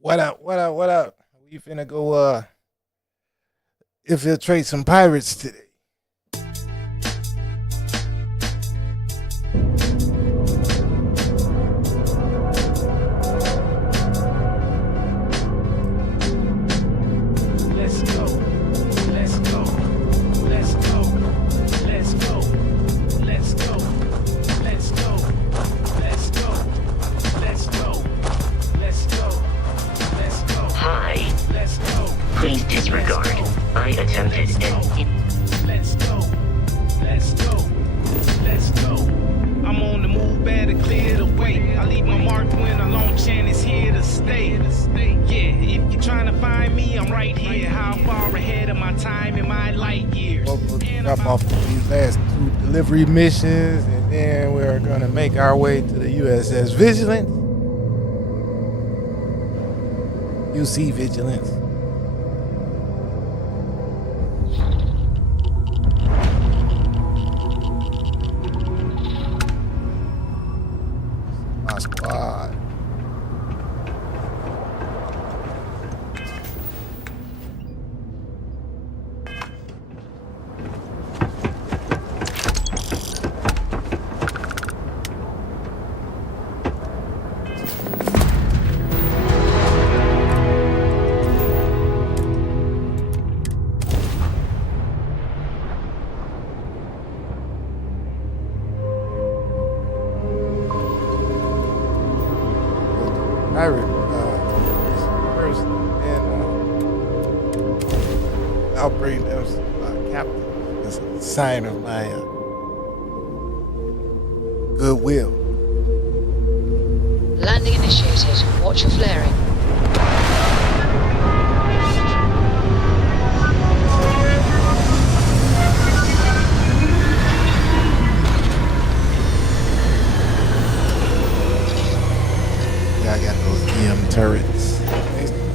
What up? What up? What up? We finna go infiltrate some pirates today. Let's go. Let's go. Let's go. Let's go. Let's go. Let's go. Let's go. Let's go. Let's go. Let's go. Hi. Let's go. Please disregard. I attempted Let's go. Let's go. Let's go. I'm on the move, better clear the way. I leave my mark when I launch and it's here to stay. Yeah, if you're trying to find me, I'm right here. How far ahead of my time in my light years? We'll drop off these last 2 delivery missions, and then we're gonna make our way to the USS Vigilance. UC Vigilance. My squad. Pirate first, and I'll bring them captain as a sign of my goodwill. Landing initiated. Watch your flaring. Yeah, I got those EM turrets.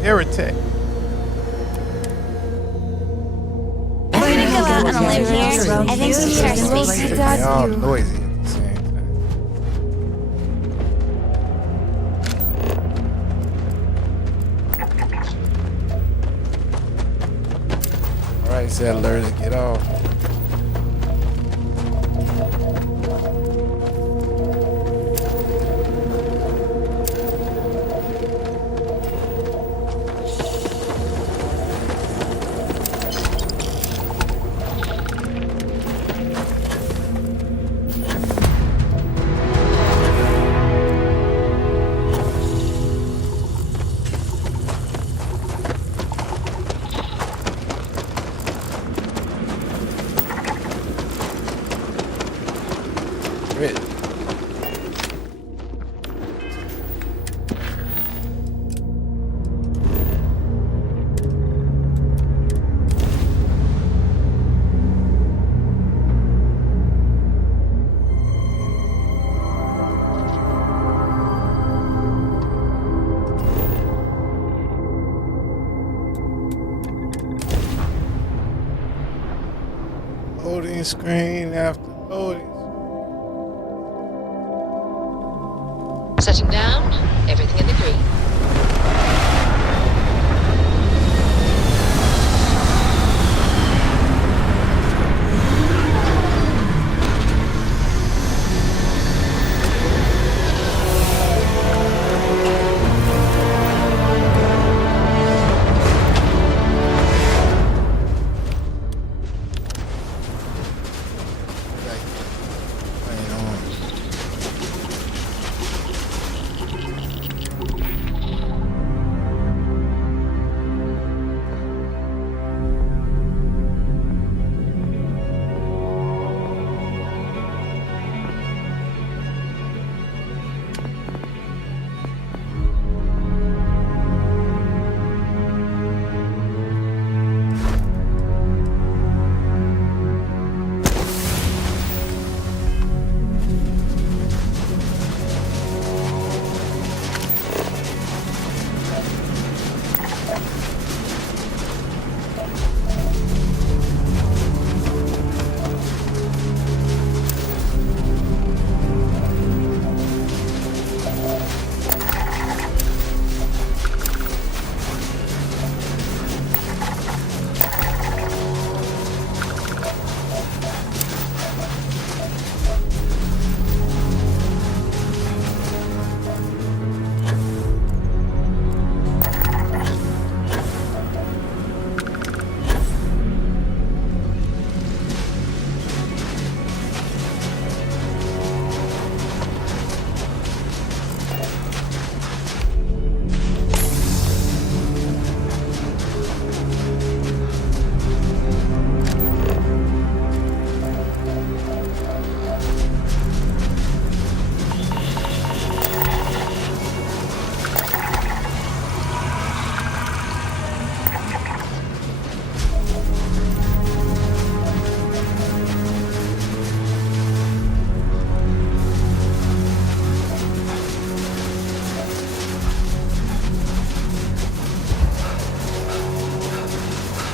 Aerotech. We're gonna go out on a limb here. I think we need our space. They all noisy at the same time. All right, settlers, get off. Ready. Loading screen after loading. Setting down. Everything in the green. Playing on.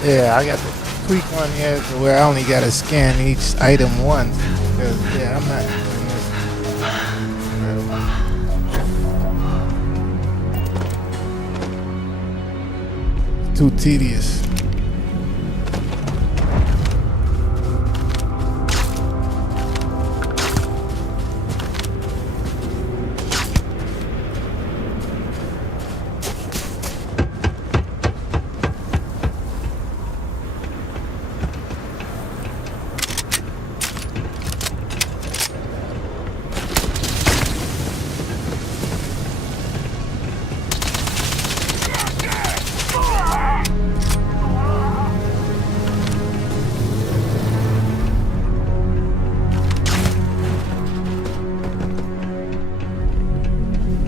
Yeah, I got the tweak one here to where I only got to scan each item once. Because, yeah, I'm not doing this. It's too tedious.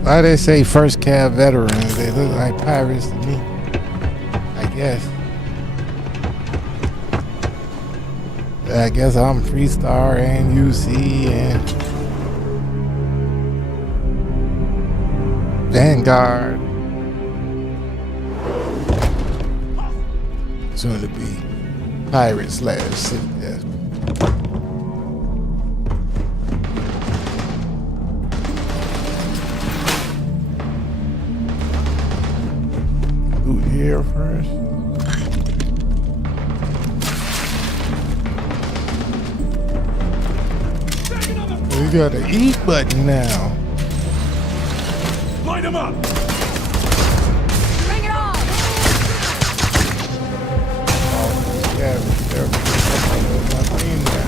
Why they say first cab veterans? They look like pirates to me, I guess. I guess I'm Freestar and UC and Vanguard. Soon to be pirate / citizen. Here first. We got the eat button now. Light him up! Bring it on! Yeah, nothing there.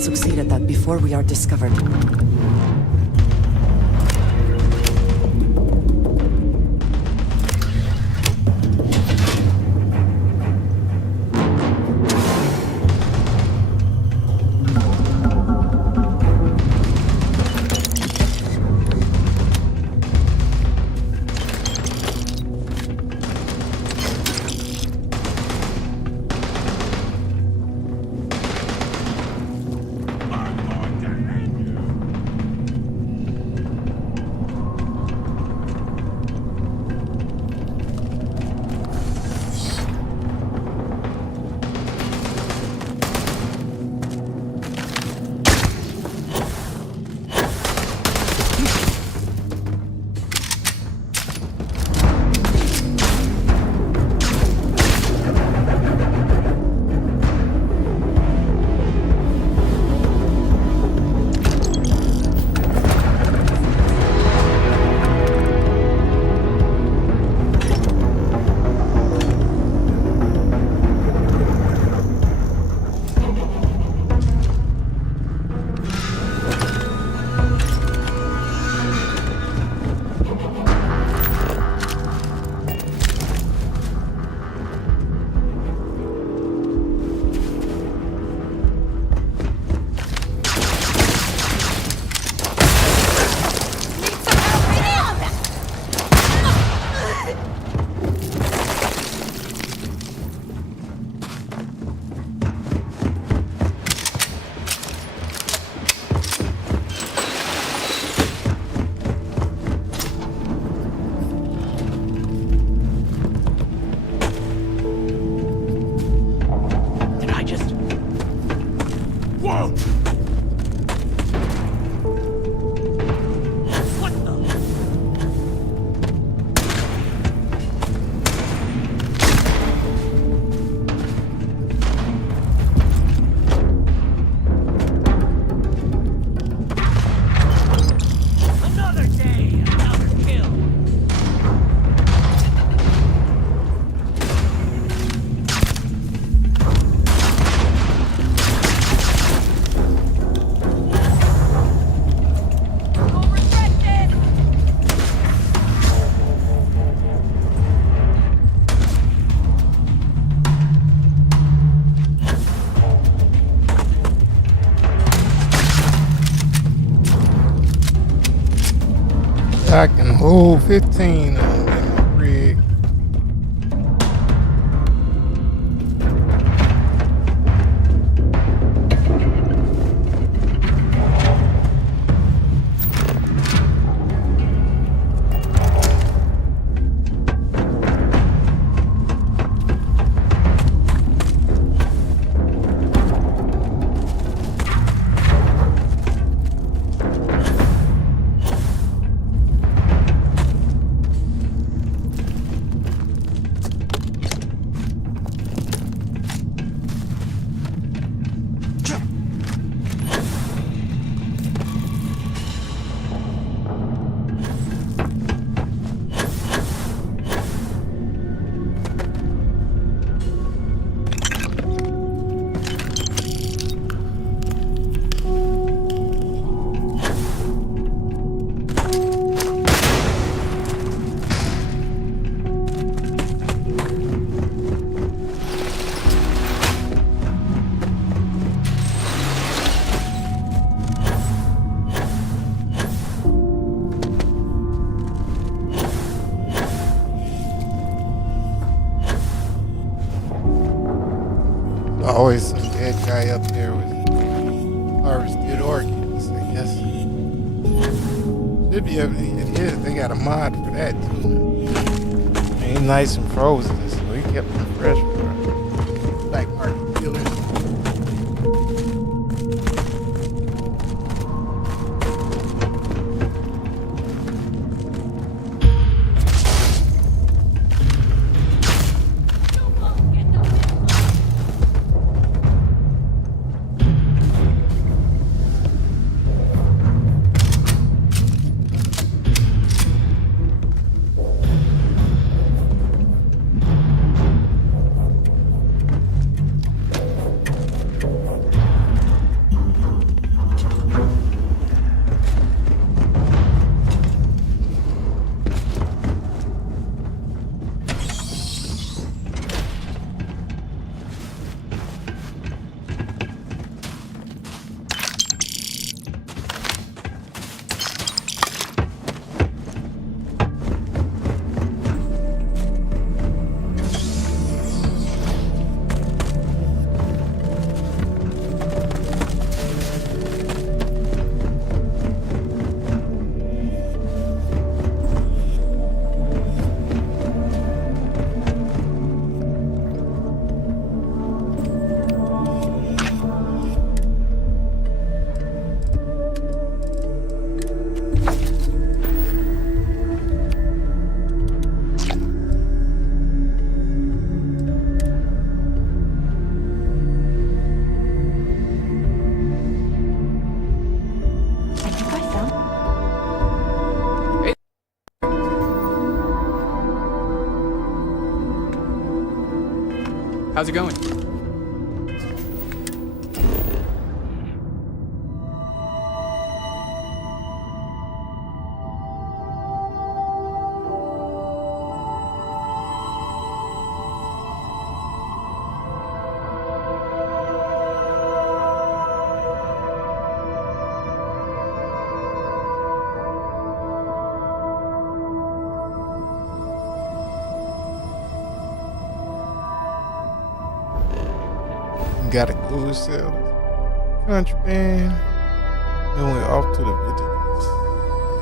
Succeed at that before we are discovered. Oh, 15 on that rig. Always some dead guy up there with harvested organs, I guess. Should be able to, it is. They got a mod for that too. He's nice and frozen, so he kept them fresh for black market dealers. How's it going? Gotta go sell contraband. Then we're off to the village.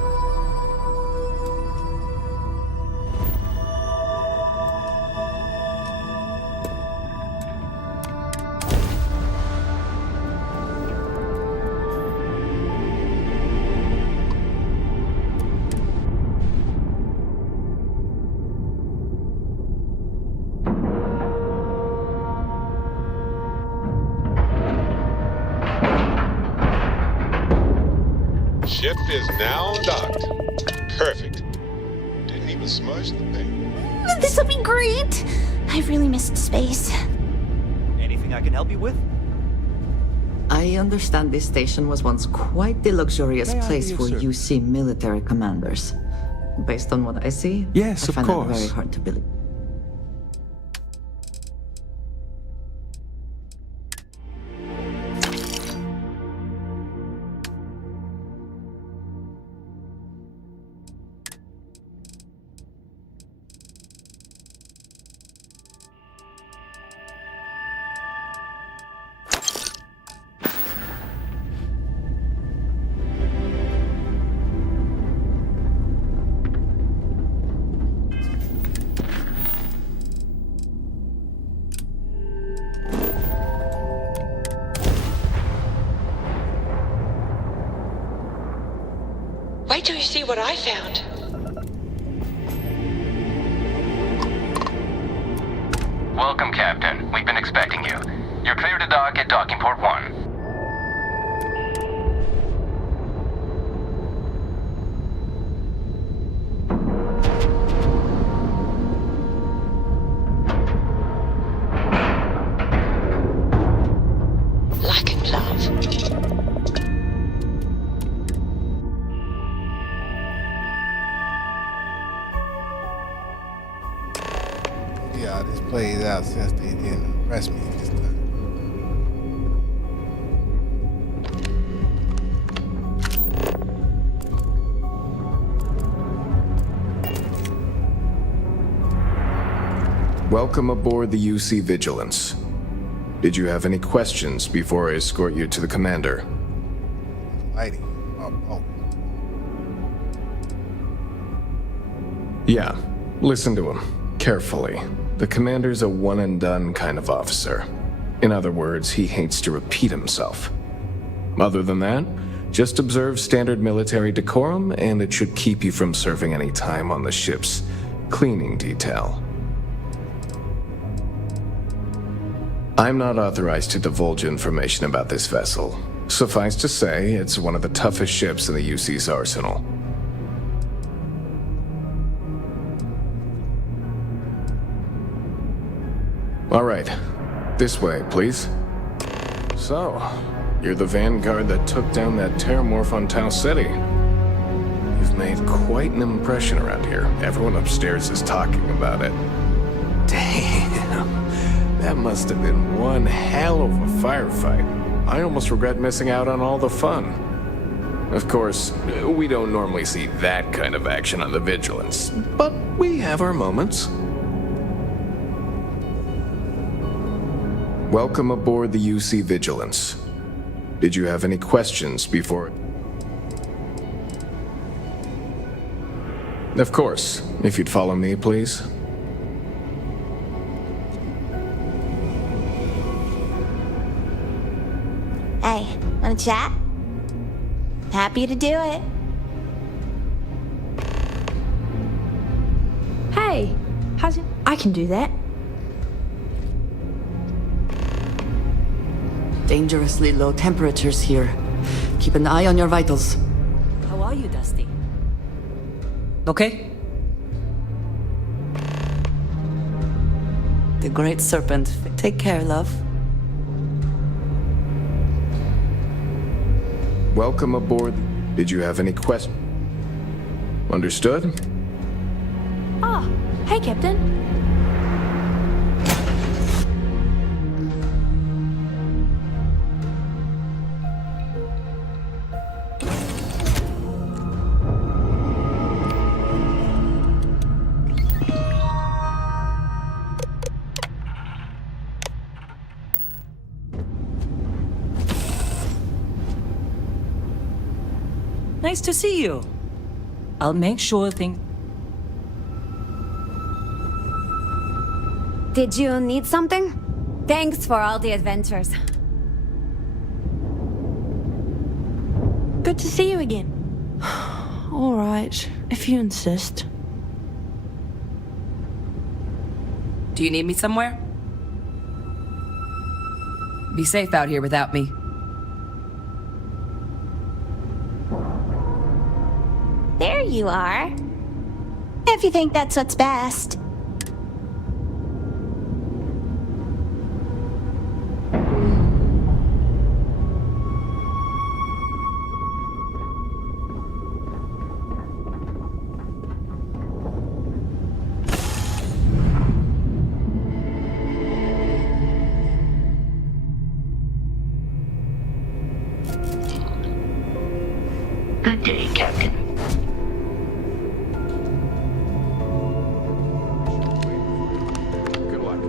Ship is now docked. Perfect. Didn't even smudge the paint. This'll be great. I really missed space. Anything I can help you with? I understand this station was once quite the luxurious May I place be of for service? UC military commanders. Based on what I see, Yes, I of find that course. very hard to believe. Wait till you see what I found. Welcome, Captain. We've been expecting you. You're clear to dock at docking port 1. Lacking love. Yeah, this plays out since they didn't arrest me this time. Welcome aboard the UC Vigilance. Did you have any questions before I escort you to the commander? Lighting. Oh. Yeah, listen to him carefully. The commander's a one-and-done kind of officer. In other words, he hates to repeat himself. Other than that, just observe standard military decorum, and it should keep you from serving any time on the ship's cleaning detail. I'm not authorized to divulge information about this vessel. Suffice to say, it's one of the toughest ships in the UC's arsenal. All right, this way, please. So, you're the vanguard that took down that terramorph on Tau City. You've made quite an impression around here. Everyone upstairs is talking about it. Damn. That must have been one hell of a firefight. I almost regret missing out on all the fun. Of course, we don't normally see that kind of action on the Vigilance, but we have our moments. Welcome aboard the UC Vigilance. Did you have any questions before? Of course, if you'd follow me, please. Hey, wanna chat? Happy to do it. Hey, how's it? I can do that. Dangerously low temperatures here. Keep an eye on your vitals. How are you, Dusty? Okay? The Great Serpent. Take care, love. Welcome aboard. Did you have any questions? Understood? Ah, hey, Captain. Nice to see you. I'll make sure things... Did you need something? Thanks for all the adventures. Good to see you again. All right, if you insist. Do you need me somewhere? Be safe out here without me. There you are. If you think that's what's best. Good day, Captain. Good luck.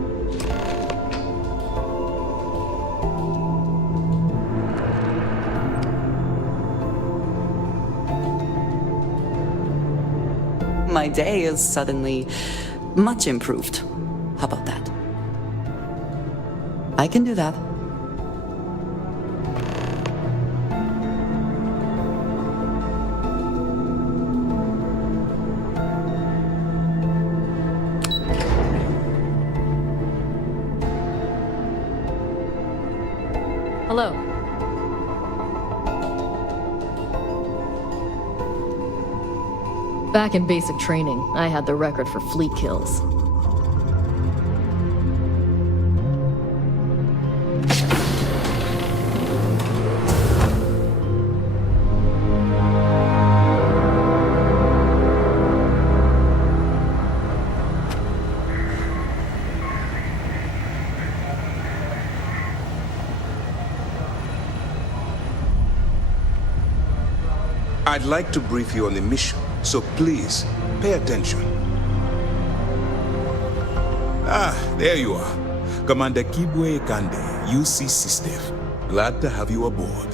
My day is suddenly much improved. How about that? I can do that. Hello. Back in basic training, I had the record for fleet kills. I'd like to brief you on the mission, so please, pay attention. Ah, there you are. Commander Kibwe Kande, UC SysDef. Glad to have you aboard.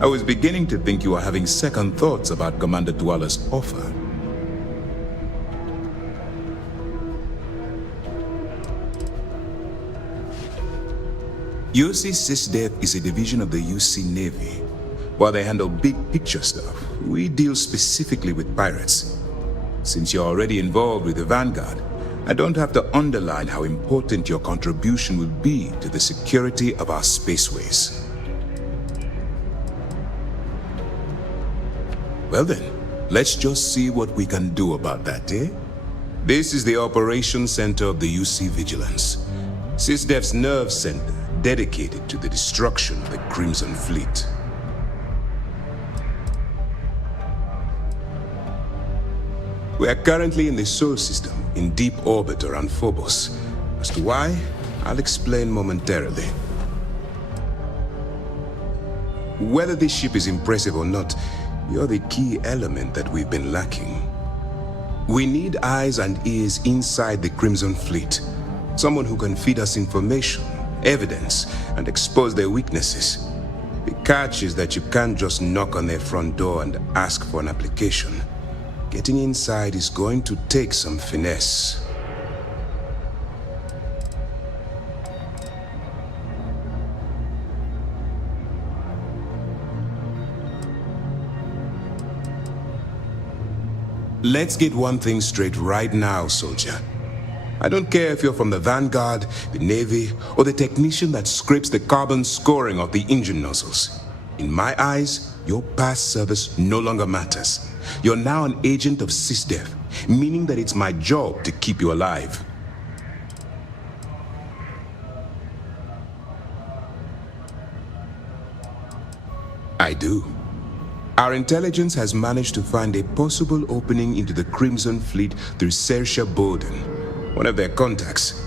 I was beginning to think you were having second thoughts about Commander Dwala's offer. UC SysDef is a division of the UC Navy. While they handle big picture stuff, we deal specifically with pirates. Since you're already involved with the Vanguard, I don't have to underline how important your contribution will be to the security of our spaceways. Well then, let's just see what we can do about that, eh? This is the Operations Center of the UC Vigilance, SysDef's nerve center dedicated to the destruction of the Crimson Fleet. We are currently in the Sol system, in deep orbit around Phobos. As to why, I'll explain momentarily. Whether this ship is impressive or not, you're the key element that we've been lacking. We need eyes and ears inside the Crimson Fleet. Someone who can feed us information, evidence, and expose their weaknesses. The catch is that you can't just knock on their front door and ask for an application. Getting inside is going to take some finesse. Let's get one thing straight right now, soldier. I don't care if you're from the Vanguard, the Navy, or the technician that scrapes the carbon scoring of the engine nozzles. In my eyes, your past service no longer matters. You're now an agent of SysDef, meaning that it's my job to keep you alive. I do. Our intelligence has managed to find a possible opening into the Crimson Fleet through Saoirse Bowden, one of their contacts.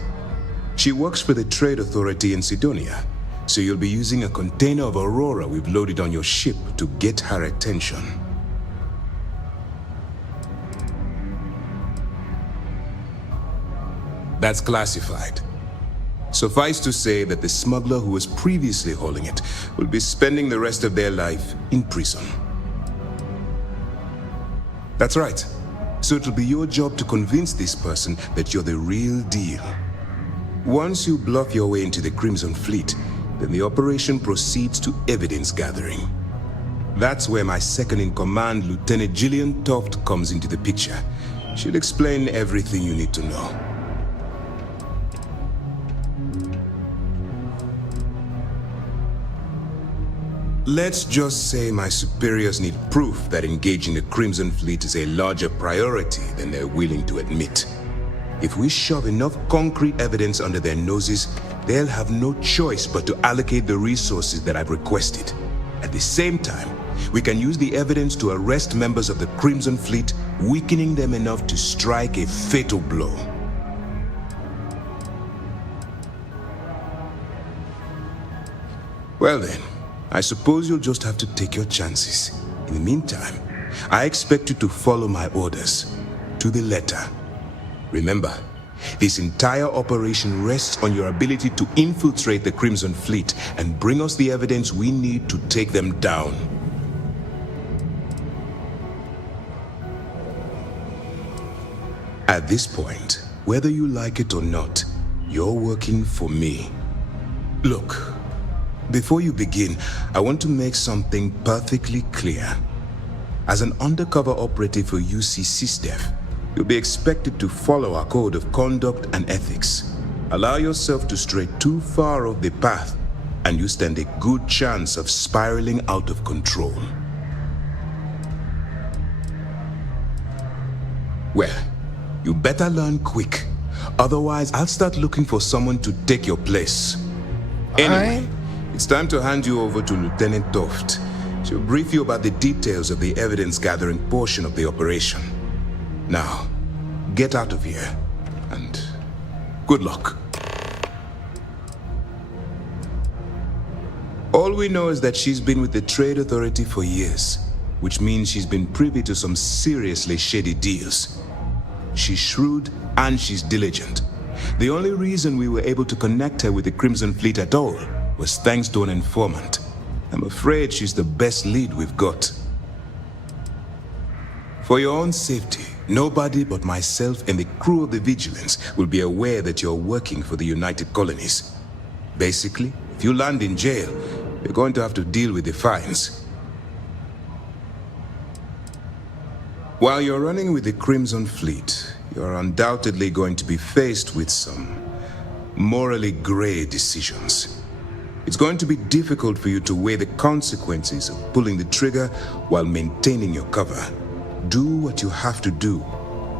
She works for the Trade Authority in Sidonia, so you'll be using a container of Aurora we've loaded on your ship to get her attention. That's classified. Suffice to say that the smuggler who was previously holding it will be spending the rest of their life in prison. That's right. So it'll be your job to convince this person that you're the real deal. Once you bluff your way into the Crimson Fleet, then the operation proceeds to evidence gathering. That's where my second-in-command, Lieutenant Gillian Toft, comes into the picture. She'll explain everything you need to know. Let's just say my superiors need proof that engaging the Crimson Fleet is a larger priority than they're willing to admit. If we shove enough concrete evidence under their noses, they'll have no choice but to allocate the resources that I've requested. At the same time, we can use the evidence to arrest members of the Crimson Fleet, weakening them enough to strike a fatal blow. Well then, I suppose you'll just have to take your chances. In the meantime, I expect you to follow my orders, to the letter. Remember, this entire operation rests on your ability to infiltrate the Crimson Fleet and bring us the evidence we need to take them down. At this point, whether you like it or not, you're working for me. Look, before you begin, I want to make something perfectly clear. As an undercover operative for UC SysDef, you'll be expected to follow our code of conduct and ethics. Allow yourself to stray too far off the path, and you stand a good chance of spiraling out of control. Well, you better learn quick. Otherwise, I'll start looking for someone to take your place. Anyway, it's time to hand you over to Lieutenant Toft. She'll brief you about the details of the evidence-gathering portion of the operation. Now, get out of here, and good luck. All we know is that she's been with the Trade Authority for years, which means she's been privy to some seriously shady deals. She's shrewd and she's diligent. The only reason we were able to connect her with the Crimson Fleet at all was thanks to an informant. I'm afraid she's the best lead we've got. For your own safety, nobody but myself and the crew of the Vigilance will be aware that you're working for the United Colonies. Basically, if you land in jail, you're going to have to deal with the fines. While you're running with the Crimson Fleet, you're undoubtedly going to be faced with some morally gray decisions. It's going to be difficult for you to weigh the consequences of pulling the trigger while maintaining your cover. Do what you have to do,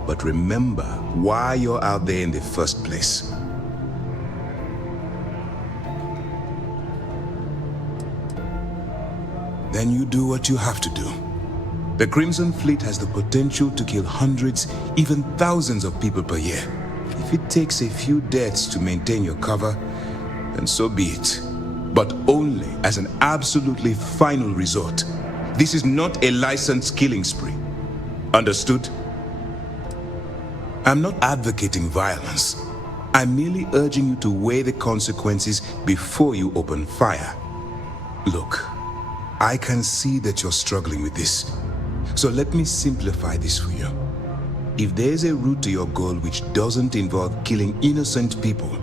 but remember why you're out there in the first place. Then you do what you have to do. The Crimson Fleet has the potential to kill hundreds, even thousands of people per year. If it takes a few deaths to maintain your cover, then so be it. But only as an absolutely final resort. This is not a licensed killing spree. Understood? I'm not advocating violence. I'm merely urging you to weigh the consequences before you open fire. Look, I can see that you're struggling with this. So let me simplify this for you. If there's a route to your goal which doesn't involve killing innocent people,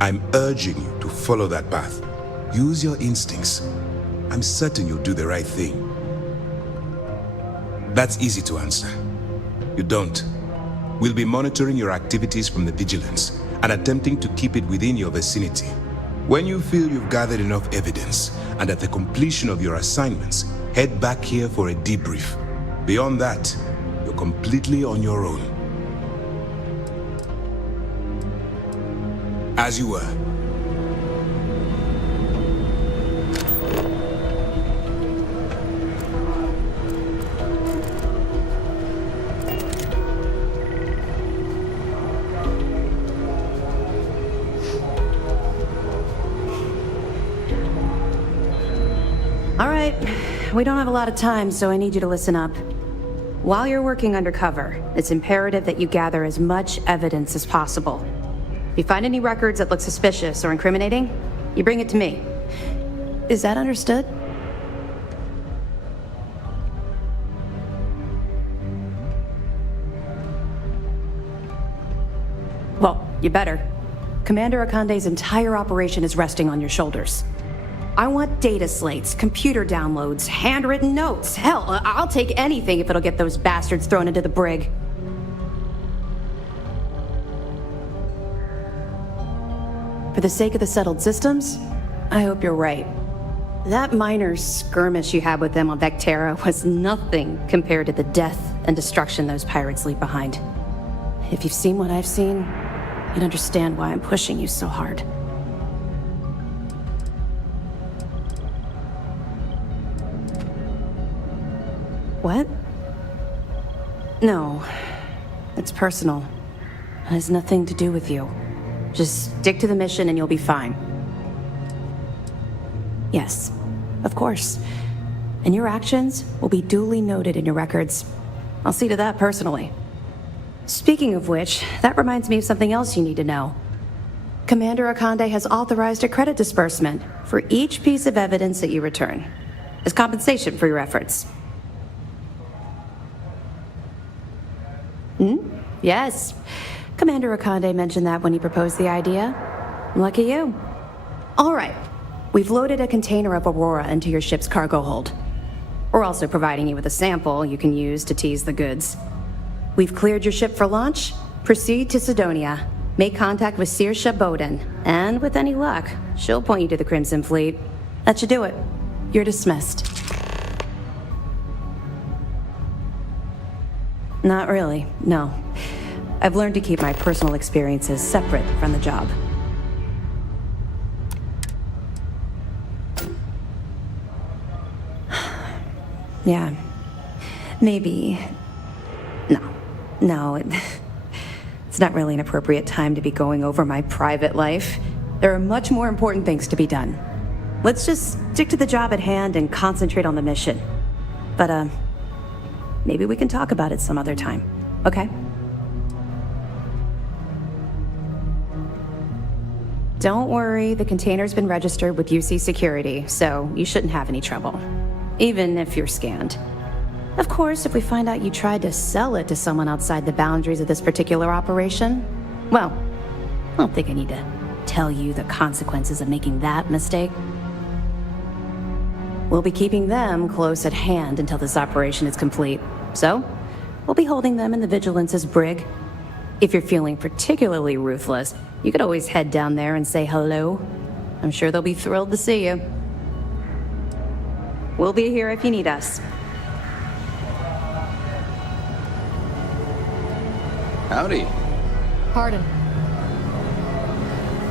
I'm urging you to follow that path. Use your instincts. I'm certain you'll do the right thing. That's easy to answer. You don't. We'll be monitoring your activities from the Vigilance and attempting to keep it within your vicinity. When you feel you've gathered enough evidence and at the completion of your assignments, head back here for a debrief. Beyond that, you're completely on your own. As you were. All right, we don't have a lot of time, so I need you to listen up. While you're working undercover, it's imperative that you gather as much evidence as possible. If you find any records that look suspicious or incriminating, you bring it to me. Is that understood? Well, you better. Commander Akande's entire operation is resting on your shoulders. I want data slates, computer downloads, handwritten notes. Hell, I'll take anything if it'll get those bastards thrown into the brig. For the sake of the settled systems, I hope you're right. That minor skirmish you had with them on Vectera was nothing compared to the death and destruction those pirates leave behind. If you've seen what I've seen, you'd understand why I'm pushing you so hard. What? No. It's personal. It has nothing to do with you. Just stick to the mission and you'll be fine. Yes, of course. And your actions will be duly noted in your records. I'll see to that personally. Speaking of which, that reminds me of something else you need to know. Commander Akande has authorized a credit disbursement for each piece of evidence that you return, as compensation for your efforts. Yes. Commander Akande mentioned that when he proposed the idea. Lucky you. All right. We've loaded a container of Aurora into your ship's cargo hold. We're also providing you with a sample you can use to tease the goods. We've cleared your ship for launch. Proceed to Sidonia. Make contact with Saoirse Bowden. And with any luck, She'll point you to the Crimson Fleet. That should do it. You're dismissed. Not really, no. I've learned to keep my personal experiences separate from the job. Yeah. Maybe. No, it's not really an appropriate time to be going over my private life. There are much more important things to be done. Let's just stick to the job at hand and concentrate on the mission. But, maybe we can talk about it some other time, okay? Don't worry, the container's been registered with UC Security, so you shouldn't have any trouble. Even if you're scanned. Of course, if we find out you tried to sell it to someone outside the boundaries of this particular operation, well, I don't think I need to tell you the consequences of making that mistake. We'll be keeping them close at hand until this operation is complete. So, we'll be holding them in the Vigilance's brig. If you're feeling particularly ruthless, you could always head down there and say hello. I'm sure they'll be thrilled to see you. We'll be here if you need us. Howdy. Pardon.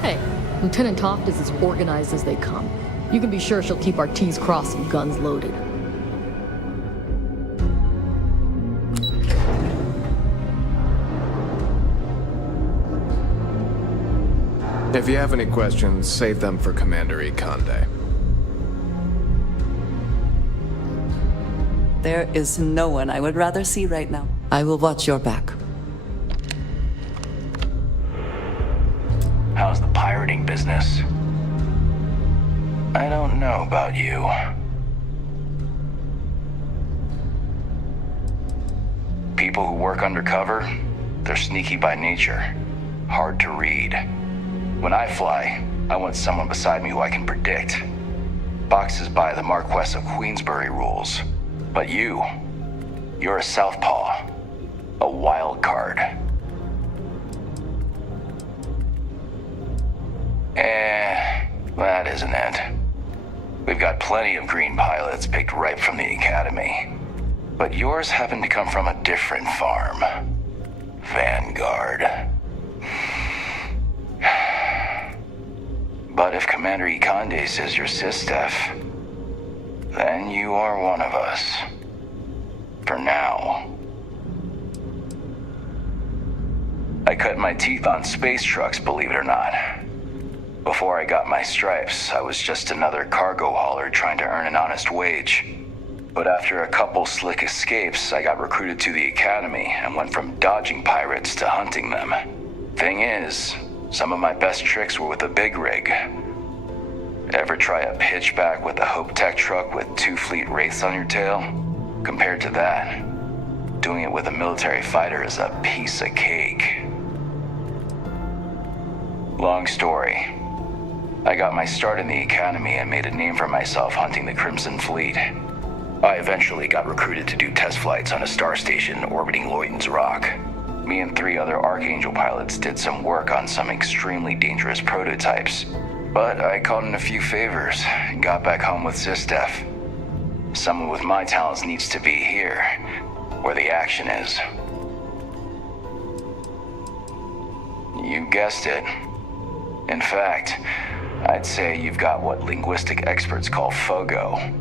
Hey, Lieutenant Toft is as organized as they come. You can be sure she'll keep our T's crossed and guns loaded. If you have any questions, save them for Commander Ikonde. There is no one I would rather see right now. I will watch your back. How's the pirating business? I don't know about you. People who work undercover, they're sneaky by nature, hard to read. When I fly, I want someone beside me who I can predict. Boxes by the Marquess of Queensbury rules. But you're a southpaw, a wild card. That isn't it. We've got plenty of green pilots picked right from the academy. But yours happen to come from a different farm. Vanguard. But if Commander Ikonde says you're Sistef, then you are one of us. For now. I cut my teeth on space trucks, believe it or not. Before I got my stripes, I was just another cargo hauler trying to earn an honest wage. But after a couple slick escapes, I got recruited to the academy and went from dodging pirates to hunting them. Thing is, some of my best tricks were with a big rig. Ever try a pitchback with a Hope Tech truck with 2 fleet wraiths on your tail? Compared to that, doing it with a military fighter is a piece of cake. Long story. I got my start in the academy and made a name for myself hunting the Crimson Fleet. I eventually got recruited to do test flights on a star station orbiting Lloyden's Rock. Me and 3 other Archangel pilots did some work on some extremely dangerous prototypes. But I called in a few favors and got back home with Sistef. Someone with my talents needs to be here, where the action is. You guessed it. In fact, I'd say you've got what linguistic experts call FOGO,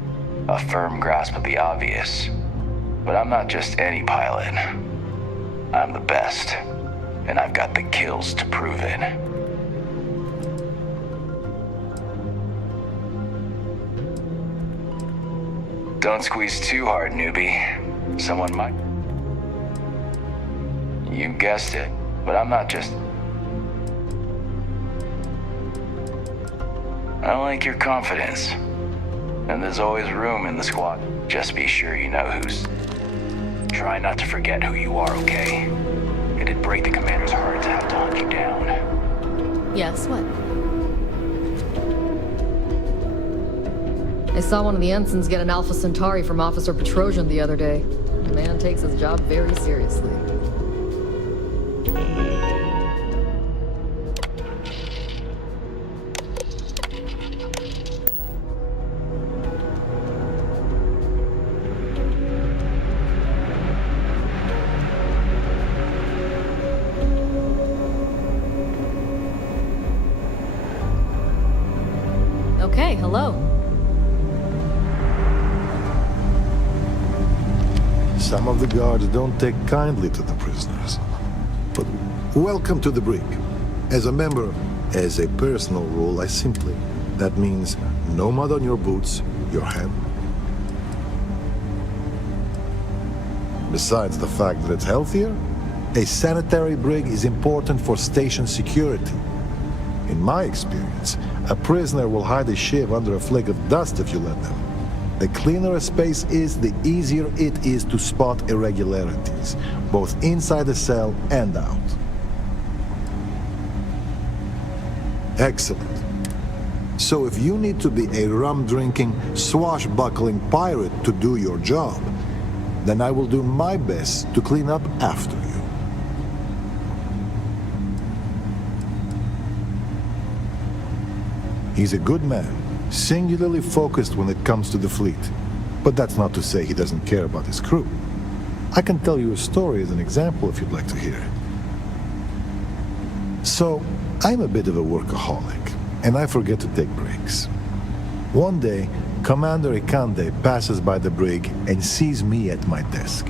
a firm grasp of the obvious. But I'm not just any pilot. I'm the best, and I've got the kills to prove it. Don't squeeze too hard, newbie. Someone might... You guessed it, but I'm not just... I like your confidence. And there's always room in the squad. Just be sure you know who's... Try not to forget who you are, okay? It'd break the commander's heart to have to hunt you down. Yes, what? I saw one of the ensigns get an Alpha Centauri from Officer Petrosian the other day. The man takes his job very seriously. Okay, hello. Some of the guards don't take kindly to the prisoners. But welcome to the brig. As a personal rule, that means no mud on your boots, your hand. Besides the fact that it's healthier, a sanitary brig is important for station security. In my experience, a prisoner will hide a shiv under a flake of dust if you let them. The cleaner a space is, the easier it is to spot irregularities, both inside the cell and out. Excellent. So if you need to be a rum-drinking, swashbuckling pirate to do your job, then I will do my best to clean up after you. He's a good man, singularly focused when it comes to the fleet. But that's not to say he doesn't care about his crew. I can tell you a story as an example if you'd like to hear it. So, I'm a bit of a workaholic, and I forget to take breaks. One day, Commander Ikande passes by the brig and sees me at my desk.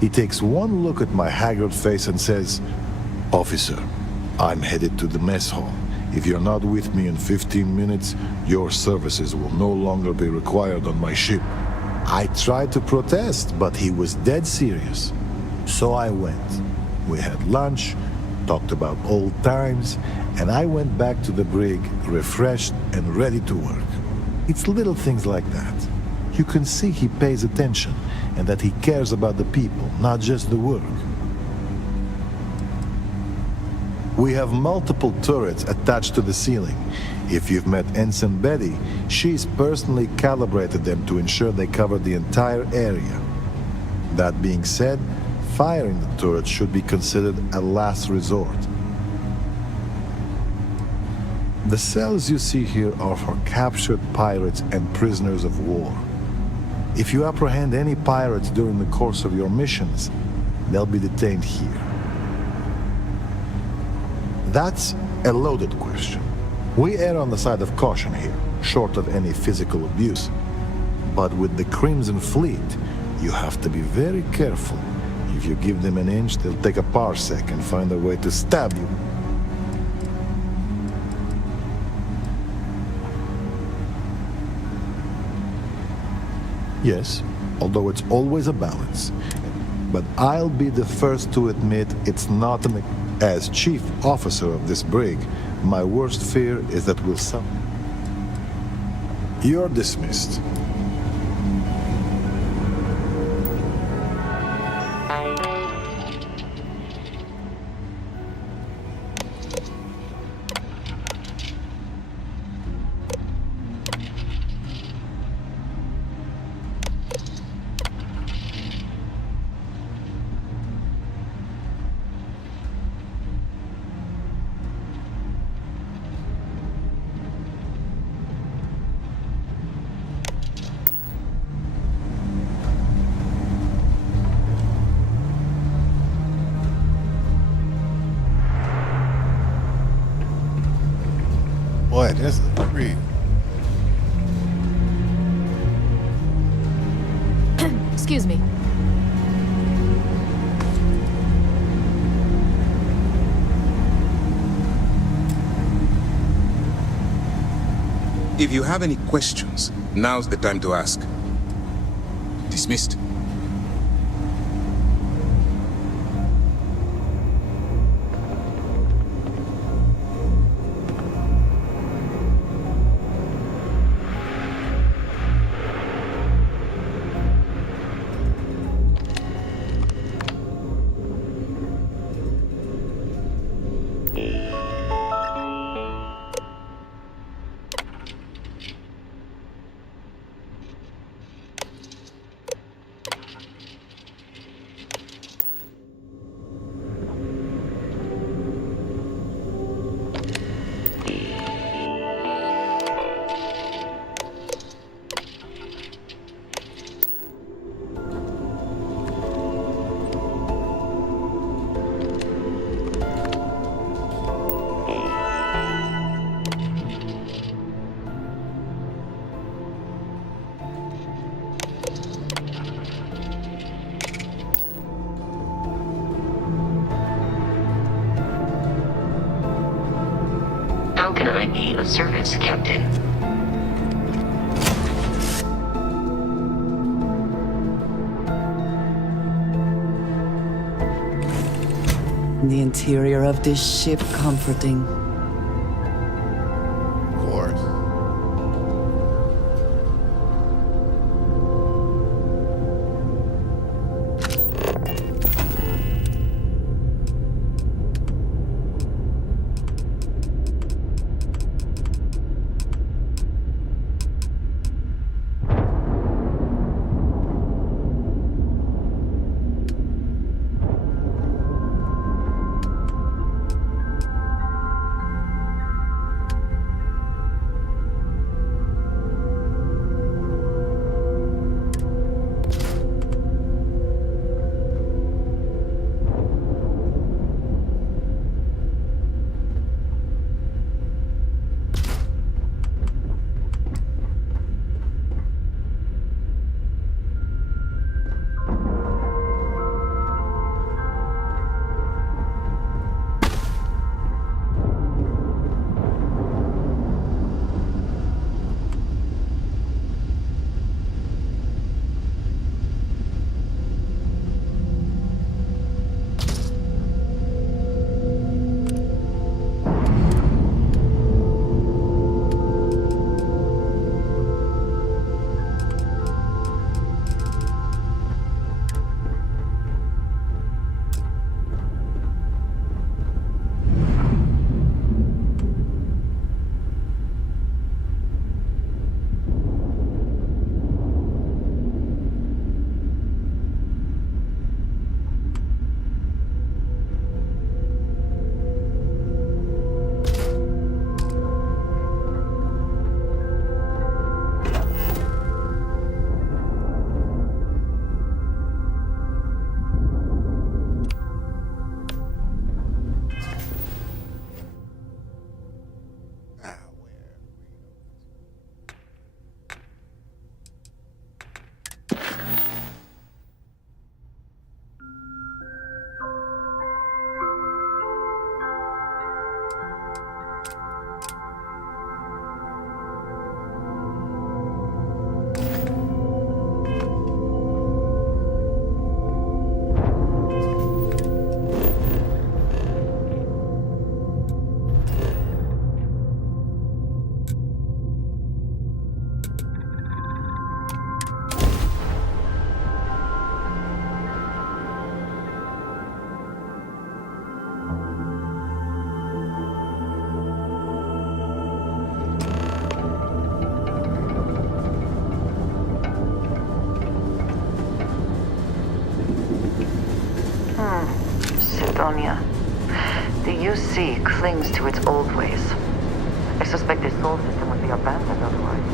He takes one look at my haggard face and says, "Officer, I'm headed to the mess hall. If you're not with me in 15 minutes, your services will no longer be required on my ship." I tried to protest, but he was dead serious. So I went. We had lunch, talked about old times, and I went back to the brig, refreshed and ready to work. It's little things like that. You can see he pays attention, and that he cares about the people, not just the work. We have multiple turrets attached to the ceiling. If you've met Ensign Betty, she's personally calibrated them to ensure they cover the entire area. That being said, firing the turrets should be considered a last resort. The cells you see here are for captured pirates and prisoners of war. If you apprehend any pirates during the course of your missions, they'll be detained here. That's a loaded question. We err on the side of caution here, short of any physical abuse. But with the Crimson Fleet, you have to be very careful. If you give them an inch, they'll take a parsec and find a way to stab you. Yes, although it's always a balance. But I'll be the first to admit it's not an... As chief officer of this brig, my worst fear is that we'll suffer. You're dismissed. Boy, this is free. Excuse me. If you have any questions, now's the time to ask. Dismissed. How can I be of service, Captain? The interior of this ship comforting. Of course. Sidonia. The UC clings to its old ways. I suspect this soul system would be abandoned otherwise.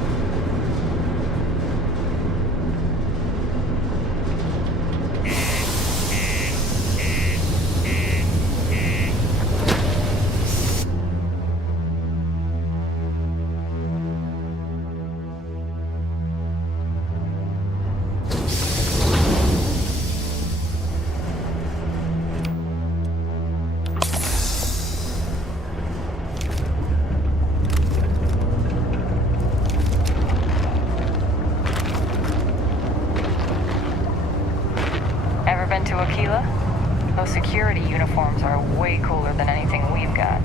To Aquila? Those security uniforms are way cooler than anything we've got.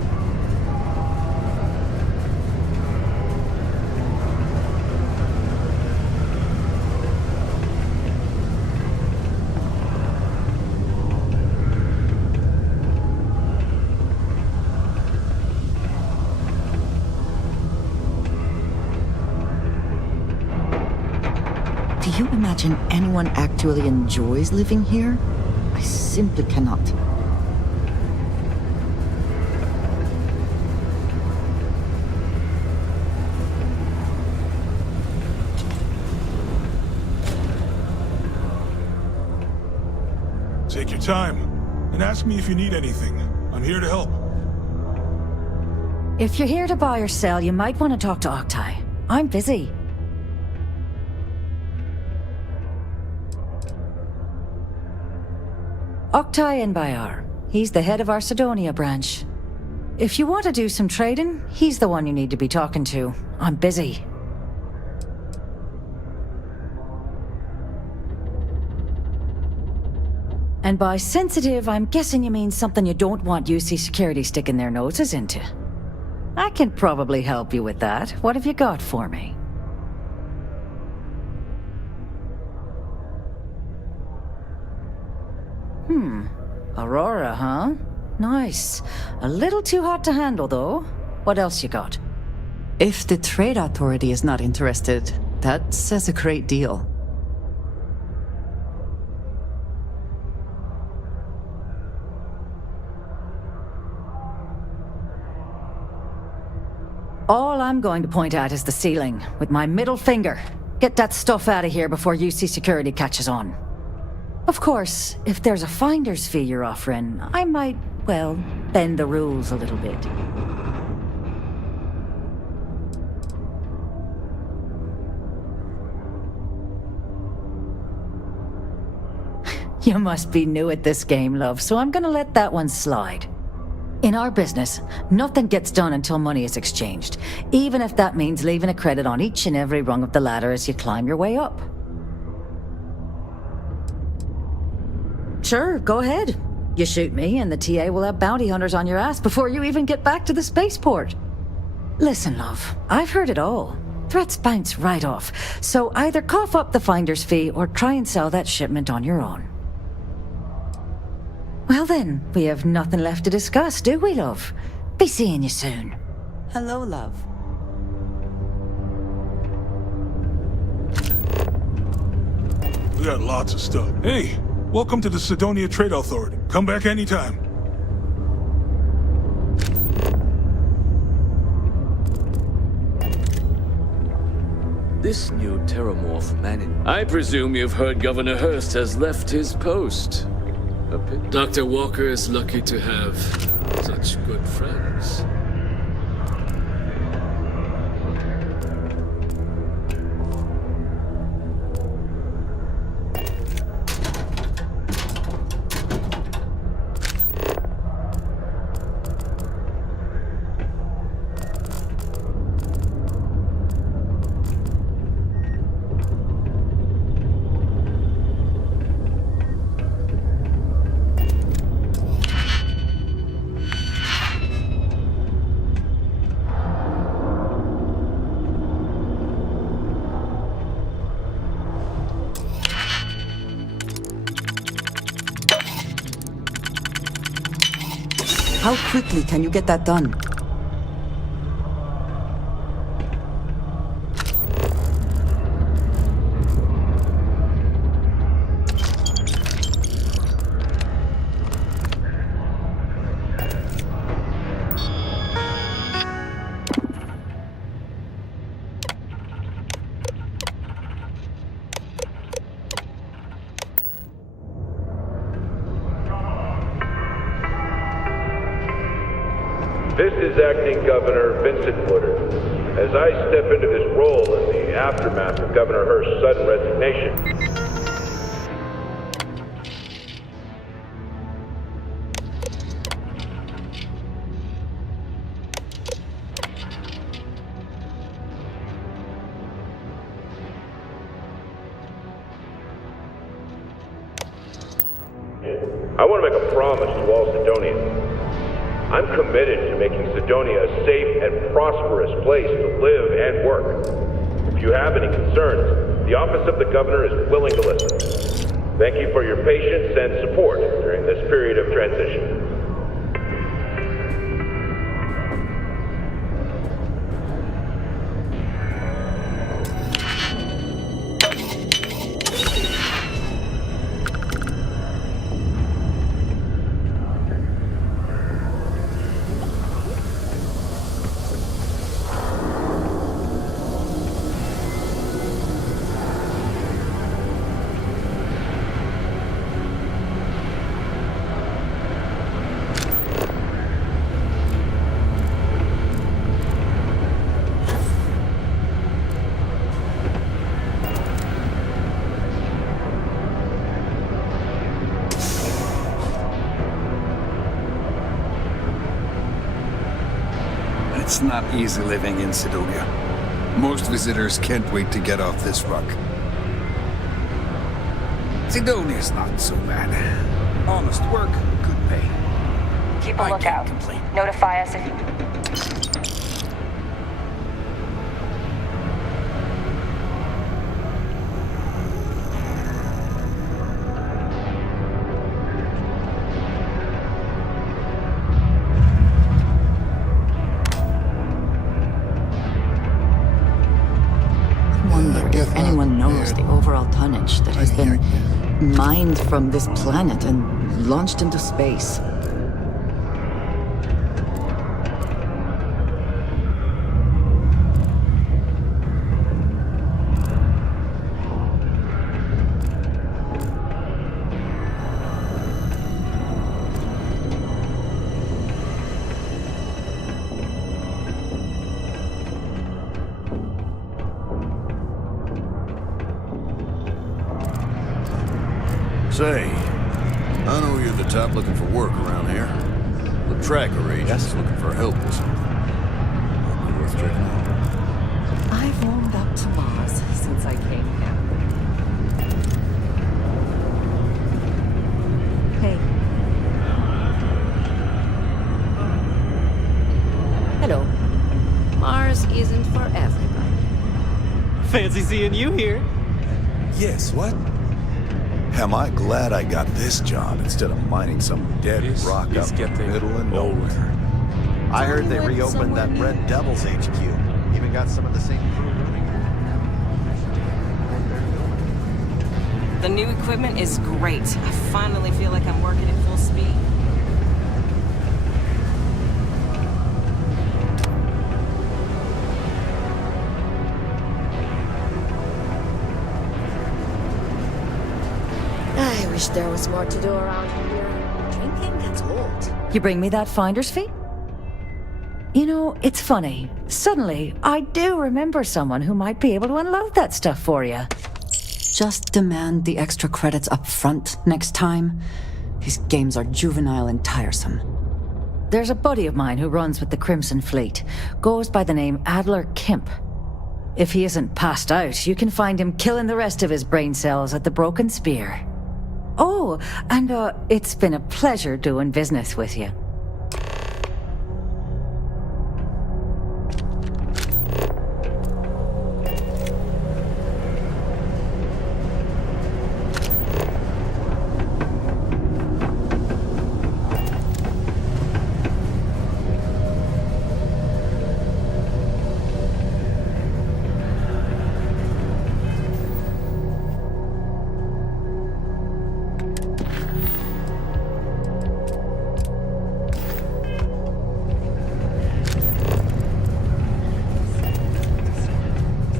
Do you imagine anyone actually enjoys living here? I simply cannot. Take your time, and ask me if you need anything. I'm here to help. If you're here to buy or sell, you might want to talk to Octai. I'm busy. Octai Bayar. He's the head of our Sidonia branch. If you want to do some trading, he's the one you need to be talking to. I'm busy. And by sensitive, I'm guessing you mean something you don't want UC security sticking their noses into. I can probably help you with that. What have you got for me? Aurora, huh? Nice. A little too hot to handle, though. What else you got? If the Trade Authority is not interested, that says a great deal. All I'm going to point at is the ceiling, with my middle finger. Get that stuff out of here before UC security catches on. Of course, if there's a finder's fee you're offering, I might, well, bend the rules a little bit. You must be new at this game, love, so I'm gonna let that one slide. In our business, nothing gets done until money is exchanged, even if that means leaving a credit on each and every rung of the ladder as you climb your way up. Sure, go ahead. You shoot me, and the TA will have bounty hunters on your ass before you even get back to the spaceport. Listen, love, I've heard it all. Threats bounce right off, so either cough up the finder's fee or try and sell that shipment on your own. Well then, we have nothing left to discuss, do we, love? Be seeing you soon. Hello, love. We got lots of stuff. Hey, welcome to the Cydonia Trade Authority. Come back anytime. This new Terramorph man. I presume you've heard Governor Hurst has left his post. Dr. Walker is lucky to have such good friends. How quickly can you get that done? This is Acting Governor Vincent Woodard. As I step into this role in the aftermath of Governor Hurst's sudden resignation, I want to make a promise to all Cydonians. I'm committed to making Cydonia a safe and prosperous place to live and work. If you have any concerns, the Office of the Governor is willing to listen. Thank you for your patience and support during this period of transition. It's not easy living in Sidonia. Most visitors can't wait to get off this rock. Sidonia's not so bad. Honest work, good pay. Keep a lookout. Notify us if you... If anyone knows the overall tonnage that has been mined from this planet and launched into space. Say, I know you're the top looking for work around here. The tracker agent's looking for help with something. Might be worth checking out. I've warmed up to Mars since I came here. Hey. Hello. Mars isn't for everybody. Fancy seeing you here. Yes, what? Am I glad I got this job instead of mining some dead rock up in the middle of nowhere. I heard they reopened that Red Devils HQ. Even got some of the same crew running. The new equipment is great. I finally feel like I'm working at full speed. I wish there was more to do around here. Drinking gets old. You bring me that finder's fee? You know, it's funny. Suddenly, I do remember someone who might be able to unload that stuff for you. Just demand the extra credits up front next time. These games are juvenile and tiresome. There's a buddy of mine who runs with the Crimson Fleet. Goes by the name Adler Kemp. If he isn't passed out, you can find him killing the rest of his brain cells at the Broken Spear. Oh, and it's been a pleasure doing business with you.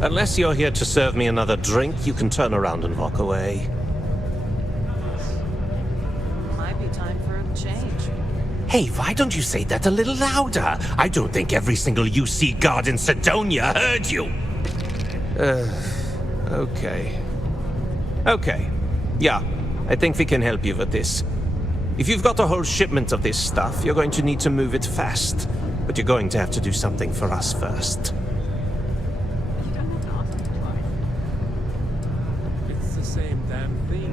Unless you're here to serve me another drink, you can turn around and walk away. Might be time for a change. Hey, why don't you say that a little louder? I don't think every single UC guard in Sidonia heard you. Okay. Okay. Yeah, I think we can help you with this. If you've got a whole shipment of this stuff, you're going to need to move it fast. But you're going to have to do something for us first.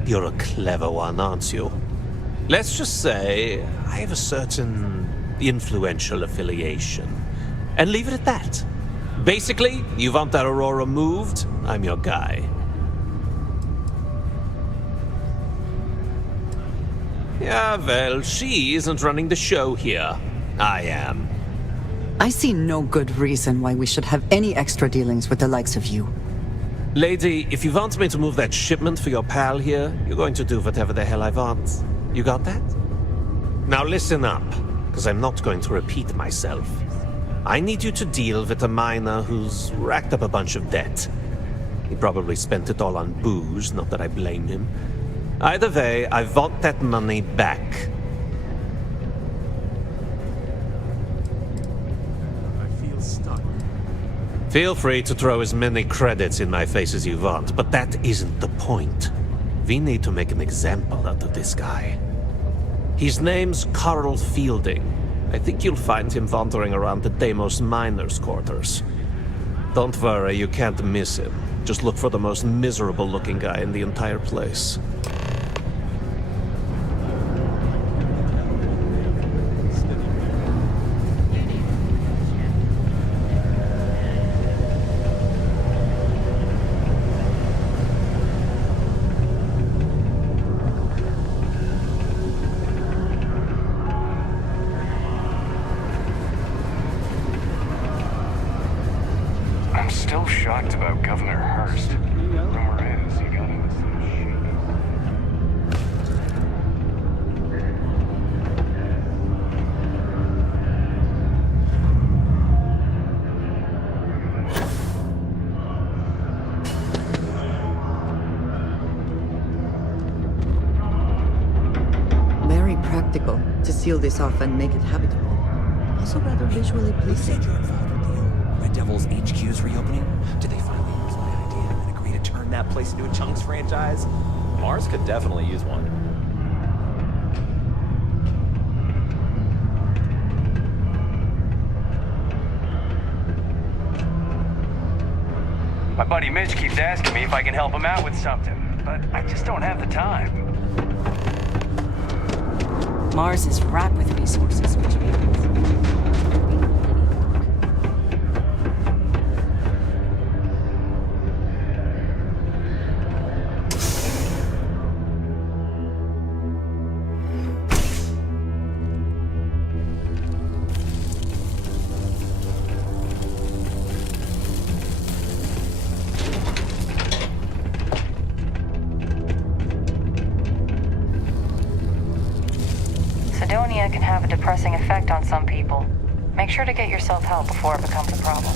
You're a clever one, aren't you? Let's just say I have a certain influential affiliation. And leave it at that. Basically, you want that Aurora moved, I'm your guy. Yeah, well, she isn't running the show here. I am. I see no good reason why we should have any extra dealings with the likes of you. Lady, if you want me to move that shipment for your pal here, you're going to do whatever the hell I want. You got that? Now listen up, because I'm not going to repeat myself. I need you to deal with a miner who's racked up a bunch of debt. He probably spent it all on booze, not that I blame him. Either way, I want that money back. Feel free to throw as many credits in my face as you want, but that isn't the point. We need to make an example out of this guy. His name's Carl Fielding. I think you'll find him wandering around the Deimos miners' quarters. Don't worry, you can't miss him. Just look for the most miserable-looking guy in the entire place. I'm still shocked about Governor Hurst. Rumor is he got into some Very practical to seal this off and make it habitable. Also rather visually pleasing. Red Devil's HQ's reopening? Did they finally use my idea and agree to turn that place into a Chunks franchise? Mars could definitely use one. My buddy Mitch keeps asking me if I can help him out with something, but I just don't have the time. Mars is ripe with resources, which means... Sidonia can have a depressing effect on some people. Make sure to get yourself help before it becomes a problem.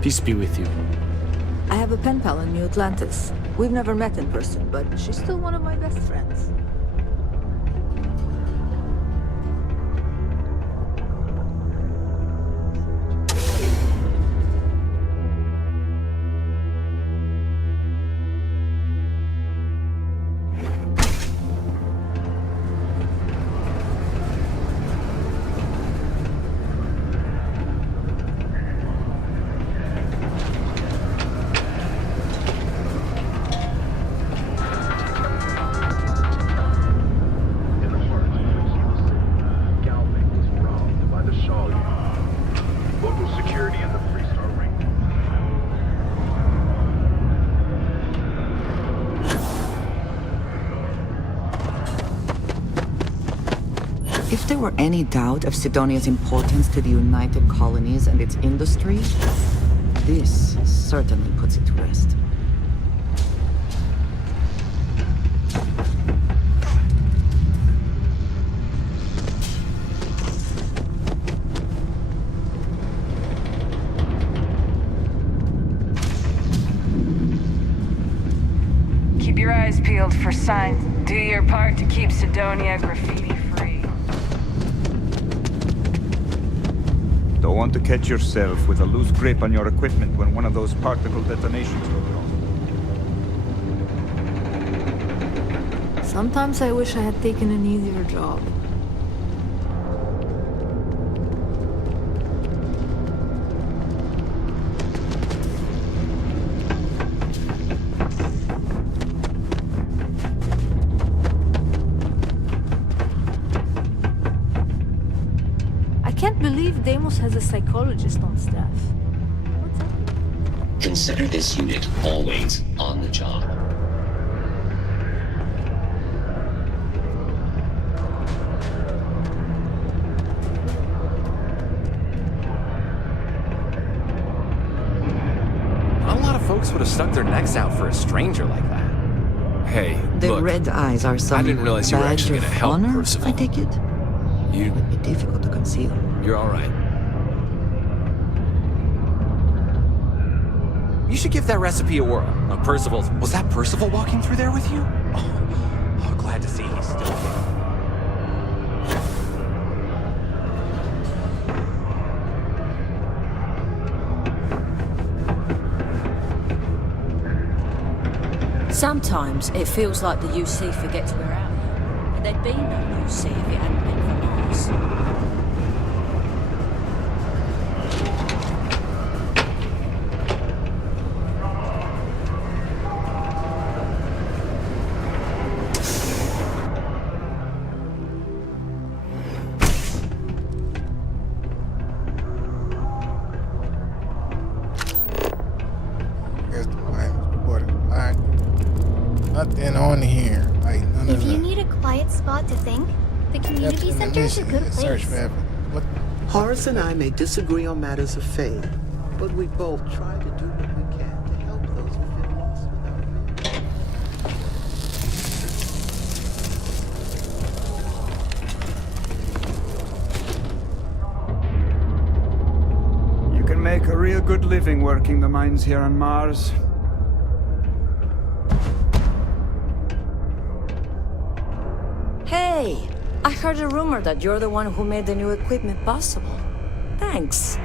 Peace be with you. I have a pen pal in New Atlantis. We've never met in person, but she's still one of my best friends. Local security and the Freestar Ranger. If there were any doubt of Sidonia's importance to the United Colonies and its industry, this certainly puts it to rest. Keep your eyes peeled for signs. Do your part to keep Sidonia graffiti-free. Don't want to catch yourself with a loose grip on your equipment when one of those particle detonations goes wrong. Sometimes I wish I had taken an easier job. I can't believe Deimos has a psychologist on staff. Consider this unit always on the job. A lot of folks would have stuck their necks out for a stranger like that. Hey, The look, red eyes are some I didn't realize you were badge actually of gonna help honor, Percival. I take it? You... It would be difficult to conceal. You're all right. You should give that recipe a whirl. Percival, was that Percival walking through there with you? Oh, glad to see he's still here. Sometimes it feels like the UC forgets we're out here. But there'd be no UC if it hadn't been for Mars. Nothing on here. Like none If of you the need a quiet spot to think, the community Captain center is a good Initiative, search place. for evidence. What? Horace and I may disagree on matters of faith, but we both try to do what we can to help those who feel lost without You can make a real good living working the mines here on Mars. Hey, I heard a rumor that you're the one who made the new equipment possible. Thanks.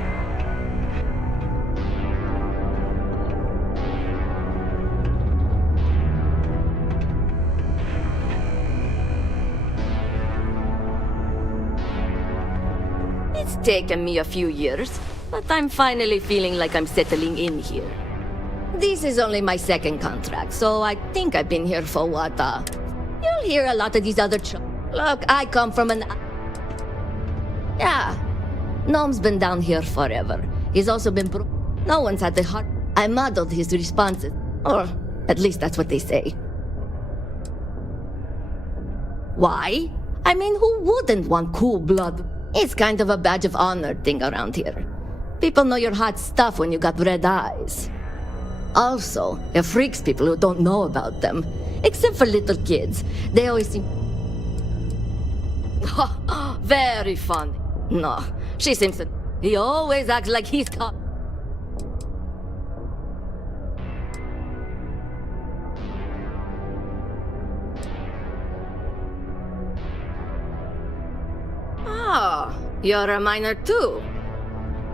It's taken me a few years, but I'm finally feeling like I'm settling in here. This is only my second contract, so I think I've been here for what, you'll hear a lot of these other Look, I come from an... Yeah. Gnome's been down here forever. He's also been No one's had the heart. I modeled his responses. Or, at least that's what they say. Why? I mean, who wouldn't want cool blood? It's kind of a badge of honor thing around here. People know you're hot stuff when you got red eyes. Also, it freaks people who don't know about them. Except for little kids. They always seem... very funny. No, she seems to... He always acts like he's caught... Oh, you're a miner too.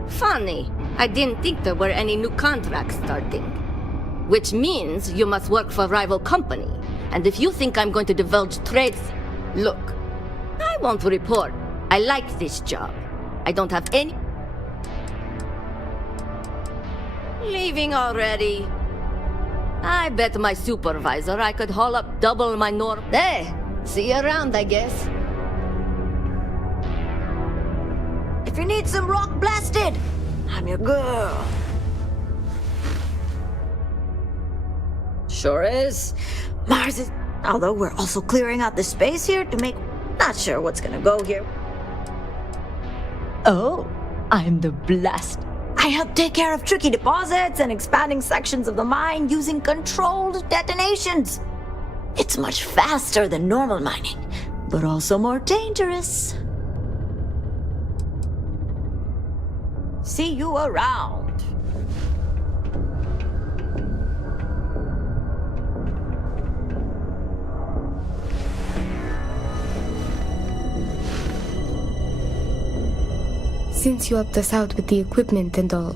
Funny. I didn't think there were any new contracts starting. Which means you must work for a rival company. And if you think I'm going to divulge trades... Look, I won't report. I like this job. I don't have any... Leaving already? I bet my supervisor I could haul up double my norm... Hey, see you around, I guess. If you need some rock blasted, I'm your girl. Sure is. Mars is... Although we're also clearing out the space here to make... Not sure what's gonna go here. Oh, I'm the blast. I help take care of tricky deposits and expanding sections of the mine using controlled detonations. It's much faster than normal mining, but also more dangerous. See you around. Since you helped us out with the equipment and all.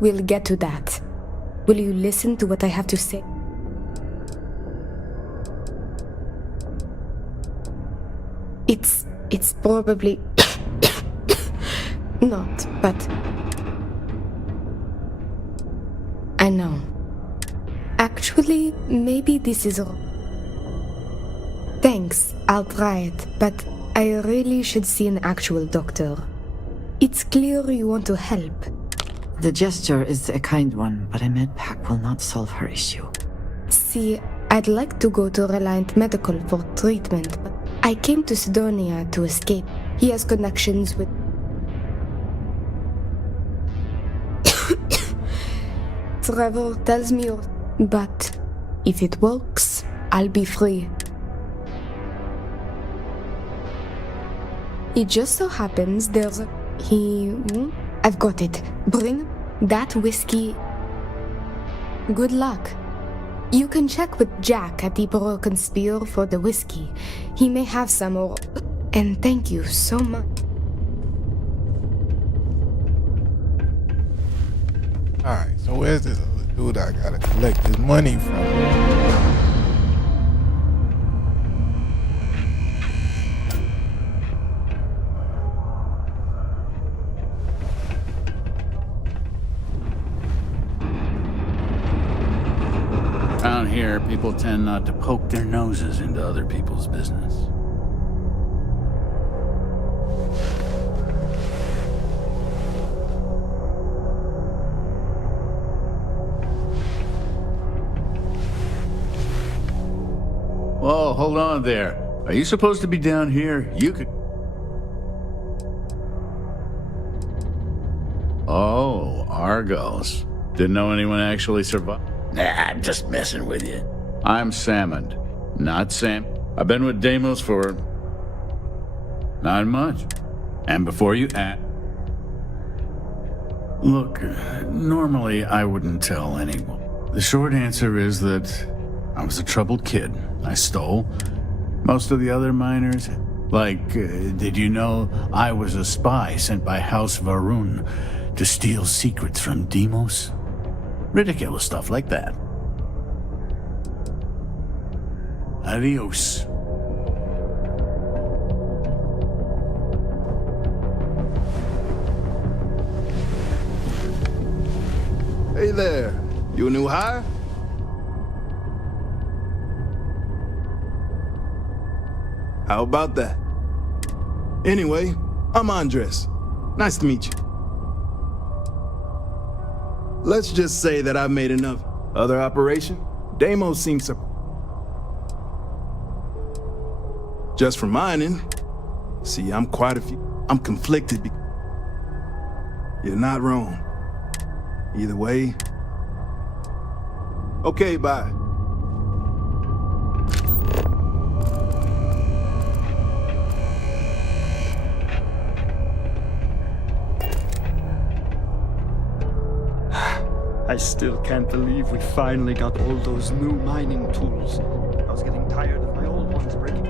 We'll get to that. Will you listen to what I have to say? It's probably not, but I know. Actually, maybe this is wrong. Thanks, I'll try it, but I really should see an actual doctor. It's clear you want to help. The gesture is a kind one, but a med pack will not solve her issue. See, I'd like to go to Reliant Medical for treatment, but I came to Sidonia to escape. He has connections with... Trevor tells me, but if it works, I'll be free. It just so happens there's a... I've got it. Bring that whiskey. Good luck. You can check with Jack at the Broken Spear for the whiskey. He may have some or... And thank you so much. So where's this other dude I gotta collect this money from? Around here, people tend not to poke their noses into other people's business. Whoa, hold on there. Are you supposed to be down here? You could... Oh, Argos. Didn't know anyone actually survived. Nah, I'm just messing with you. I'm Salmond, not Sam. I've been with Deimos for... not much. And before you ask... Look, normally I wouldn't tell anyone. The short answer is that I was a troubled kid. I stole. Most of the other miners... Like, did you know I was a spy sent by House Varun to steal secrets from Deimos? Ridiculous stuff like that. Adios. Hey there. You a new hire? How about that? Anyway, I'm Andres. Nice to meet you. Let's just say that I've made enough. Other operation? Deimos seems to... Just for mining. See, I'm conflicted. You're not wrong. Either way. Okay, bye. I still can't believe we finally got all those new mining tools. I was getting tired of my old ones breaking.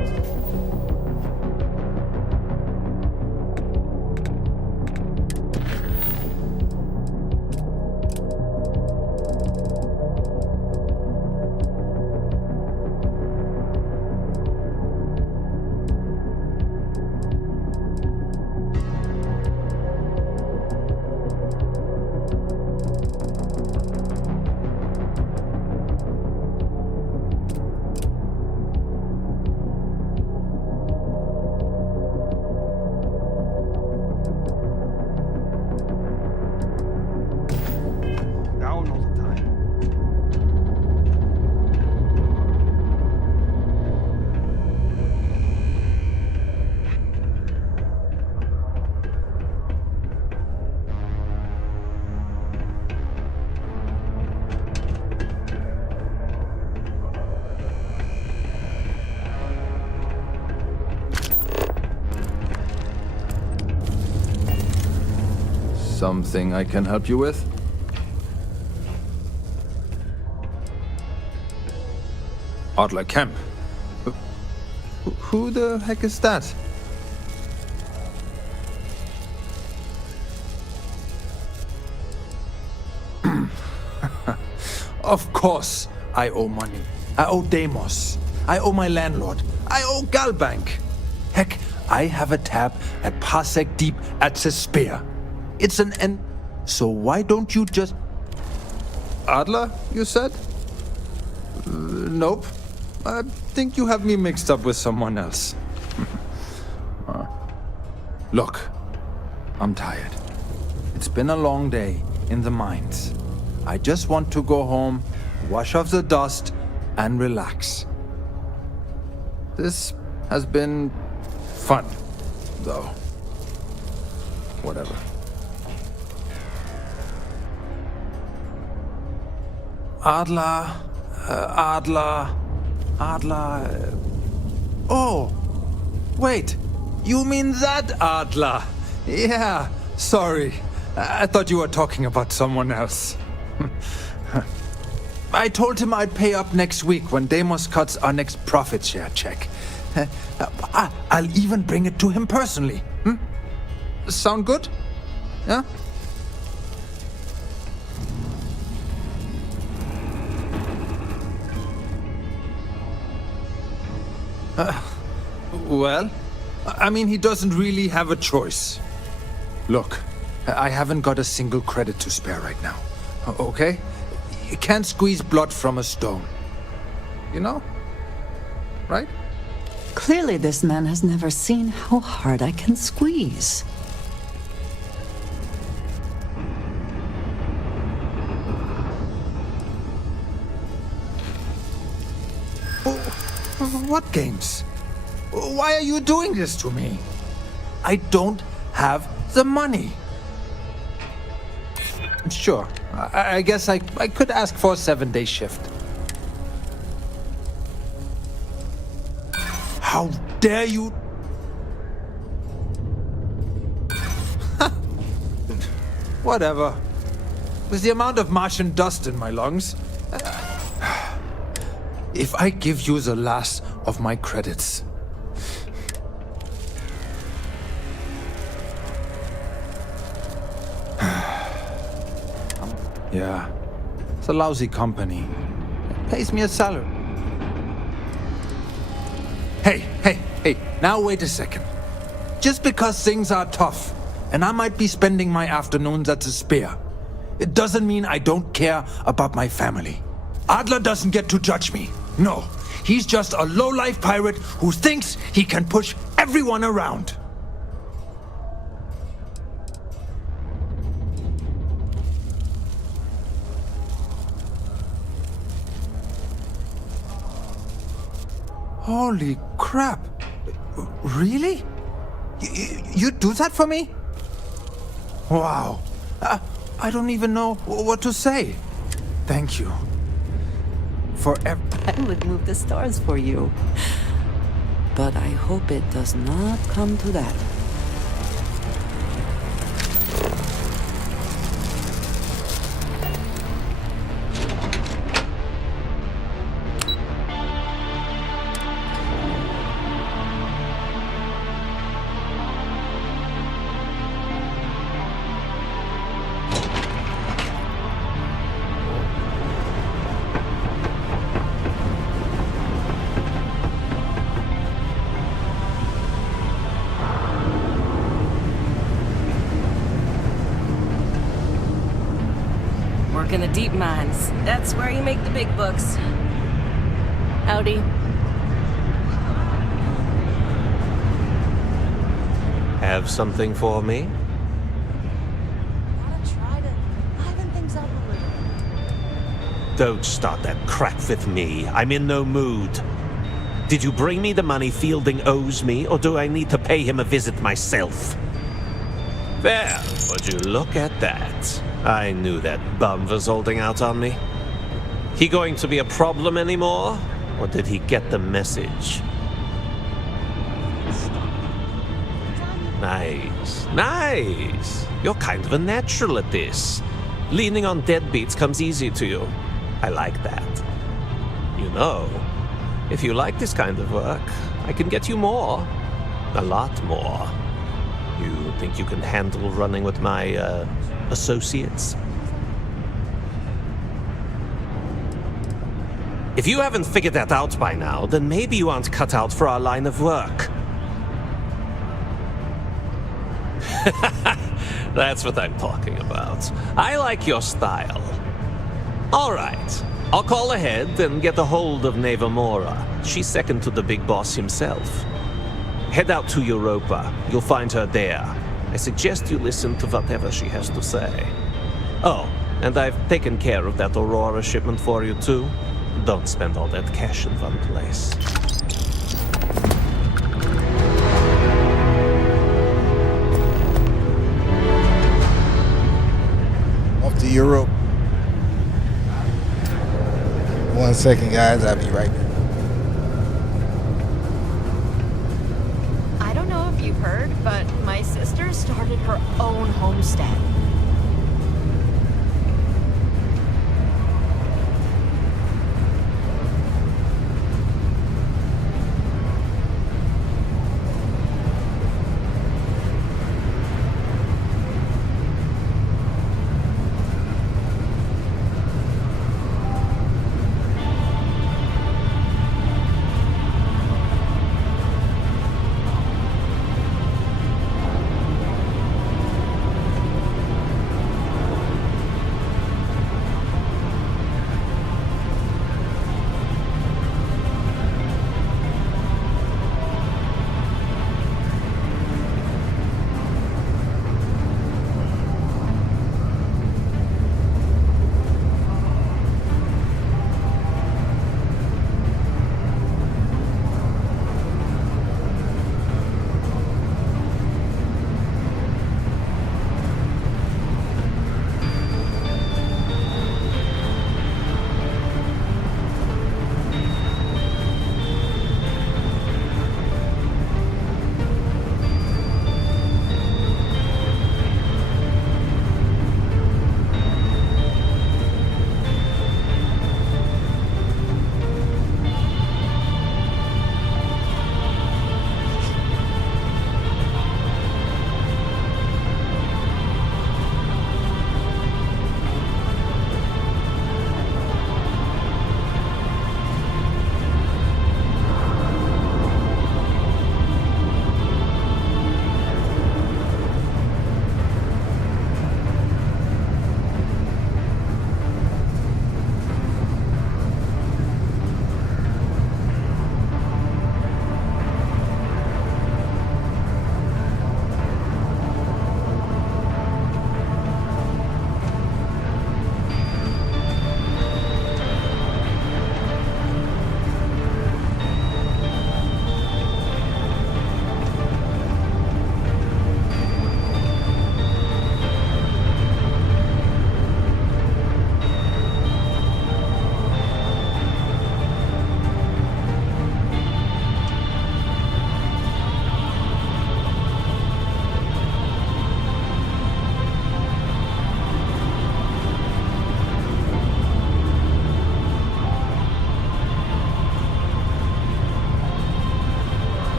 Something I can help you with? Adler Camp. Who the heck is that? Of course I owe money. I owe Deimos. I owe my landlord. I owe Galbank. Heck, I have a tab at Parsec Deep at Cespear. It's an end. So why don't you just... Adler, you said? Nope. I think you have me mixed up with someone else. Look, I'm tired. It's been a long day in the mines. I just want to go home, wash off the dust, and relax. This has been fun, though. Whatever. Adler. Oh, wait. You mean that Adler? Yeah, sorry. I thought you were talking about someone else. I told him I'd pay up next week when Deimos cuts our next profit share check. I'll even bring it to him personally. Sound good? Yeah? Well, I mean, he doesn't really have a choice. Look, I haven't got a single credit to spare right now, okay? You can't squeeze blood from a stone. You know? Right? Clearly, this man has never seen how hard I can squeeze. What games? Why are you doing this to me? I don't have the money. Sure, I guess I could ask for a 7-day shift. How dare you? Whatever. With the amount of Martian dust in my lungs, if I give you the last of my credits, yeah, it's a lousy company. It pays me a salary. Hey, now wait a second. Just because things are tough, and I might be spending my afternoons at the Spear, it doesn't mean I don't care about my family. Adler doesn't get to judge me. No, he's just a low-life pirate who thinks he can push everyone around. Holy crap. Really? You do that for me? Wow. I don't even know what to say. Thank you. I would move the stars for you. But I hope it does not come to that. Work in the deep mines. That's where you make the big bucks. Howdy. Have something for me? Don't start that crap with me. I'm in no mood. Did you bring me the money Fielding owes me, or do I need to pay him a visit myself? There, would you look at that? I knew that bum was holding out on me. He going to be a problem anymore? Or did he get the message? Nice, nice. You're kind of a natural at this. Leaning on deadbeats comes easy to you. I like that. You know, if you like this kind of work, I can get you more. A lot more. You think you can handle running with my, associates? If you haven't figured that out by now, then maybe you aren't cut out for our line of work. That's what I'm talking about. I like your style. All right. I'll call ahead and get a hold of Neva Mora. She's second to the big boss himself. Head out to Europa. You'll find her there. I suggest you listen to whatever she has to say. Oh, and I've taken care of that Aurora shipment for you too. Don't spend all that cash in one place. Off to Europe. 1 second, guys. I'll be right back. I don't know if you've heard, but my sister started her own homestead.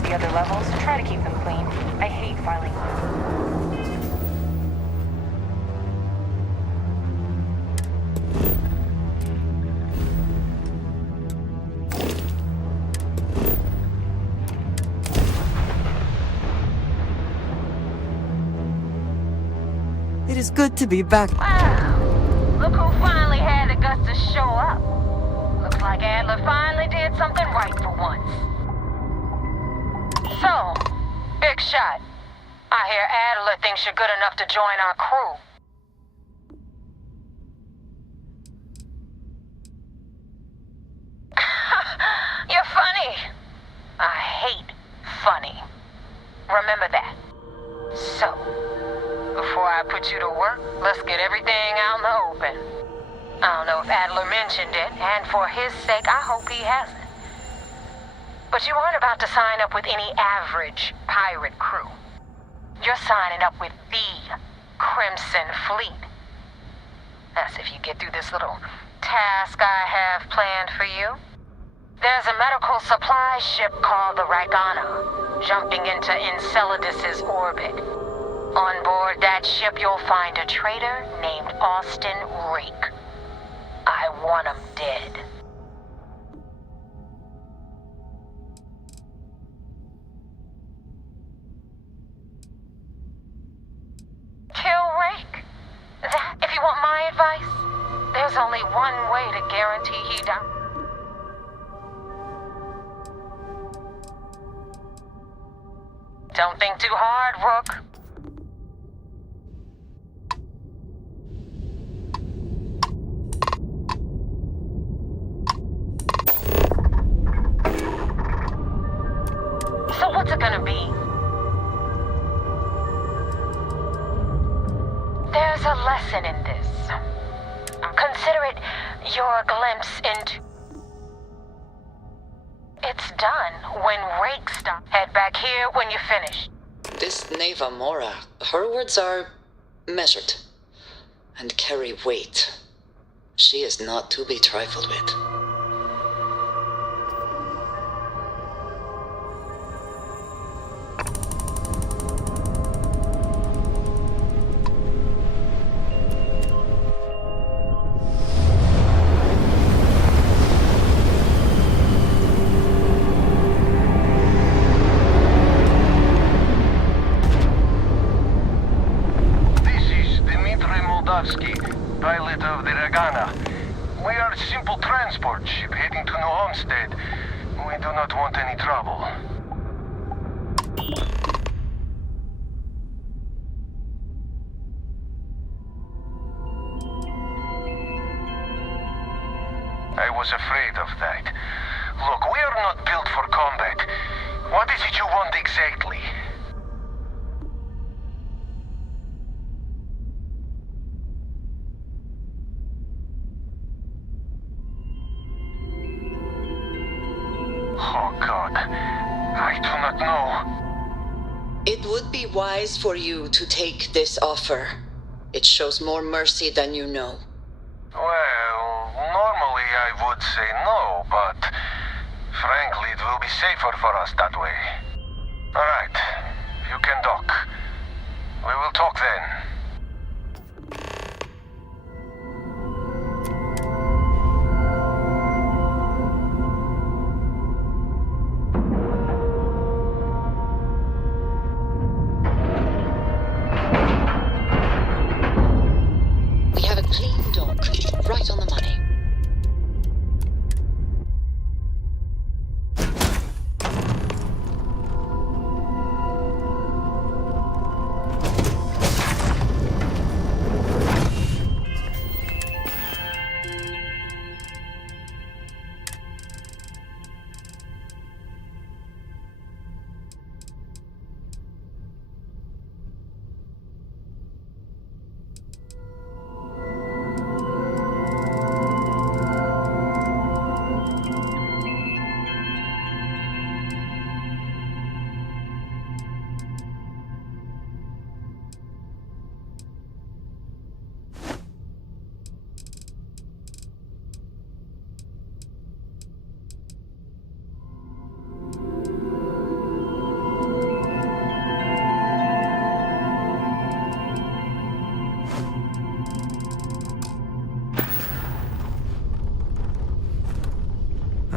reach the other levels, try to keep them clean. I hate filing. It is good to be back. Wow! Look who finally had the guts to show up. Looks like Adler finally did something right for once. So, big shot. I hear Adler thinks you're good enough to join our crew. You're funny. I hate funny. Remember that. So, before I put you to work, let's get everything out in the open. I don't know if Adler mentioned it, and for his sake, I hope he hasn't. But you aren't about to sign up with any average pirate crew. You're signing up with the Crimson Fleet. That's if you get through this little task I have planned for you. There's a medical supply ship called the Ragana, jumping into Enceladus's orbit. On board that ship, you'll find a traitor named Austin Rake. I want him dead. Kill Rake? That, if you want my advice, there's only one way to guarantee he dies. Don't think too hard, Rook. So what's it gonna be? There's a lesson in this. Consider it your glimpse into... It's done when Rake stops. Head back here when you finish. This Neva Mora, her words are measured and carry weight. She is not to be trifled with. Pilot of the Ragana. We are a simple transport ship heading to New Homestead. We do not want any trouble. I was afraid of that. Look, we are not built for combat. What is it you want exactly? Oh God, I do not know. It would be wise for you to take this offer. It shows more mercy than you know. Well, normally I would say no, but frankly it will be safer for us that way. Alright, you can dock. We will talk then. Right on the money.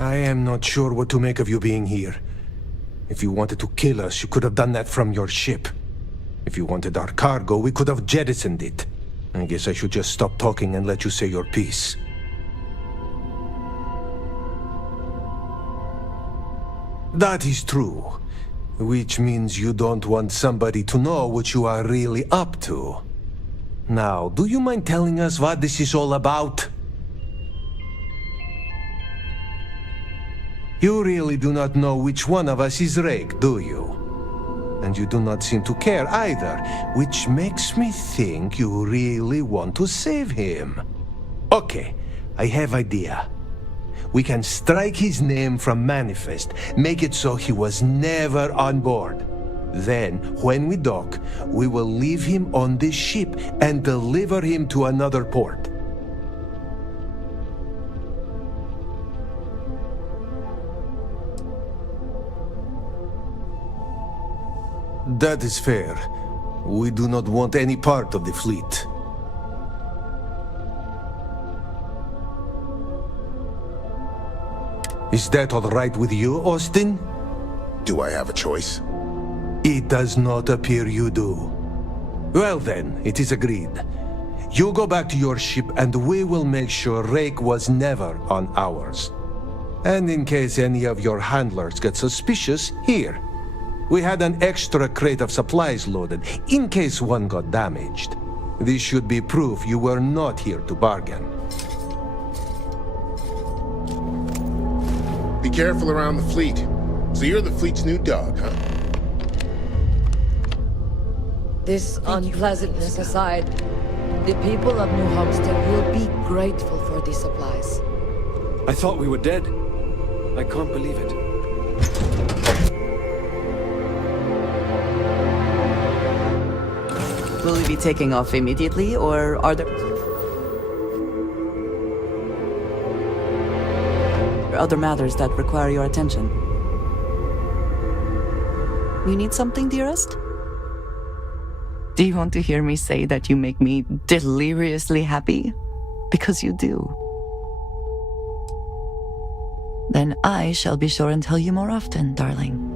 I am not sure what to make of you being here. If you wanted to kill us, you could have done that from your ship. If you wanted our cargo, we could have jettisoned it. I guess I should just stop talking and let you say your piece. That is true. Which means you don't want somebody to know what you are really up to. Now, do you mind telling us what this is all about? You really do not know which one of us is Rake, do you? And you do not seem to care either, which makes me think you really want to save him. Okay, I have idea. We can strike his name from Manifest, make it so he was never on board. Then, when we dock, we will leave him on this ship and deliver him to another port. That is fair. We do not want any part of the fleet. Is that all right with you, Austin? Do I have a choice? It does not appear you do. Well then, it is agreed. You go back to your ship and we will make sure Rake was never on ours. And in case any of your handlers get suspicious, here. We had an extra crate of supplies loaded, in case one got damaged. This should be proof you were not here to bargain. Be careful around the fleet. So you're the fleet's new dog, huh? This unpleasantness aside, the people of New Homestead will be grateful for these supplies. I thought we were dead. I can't believe it. Will we be taking off immediately, or are there other matters that require your attention? You need something, dearest? Do you want to hear me say that you make me deliriously happy? Because you do. Then I shall be sure and tell you more often, darling.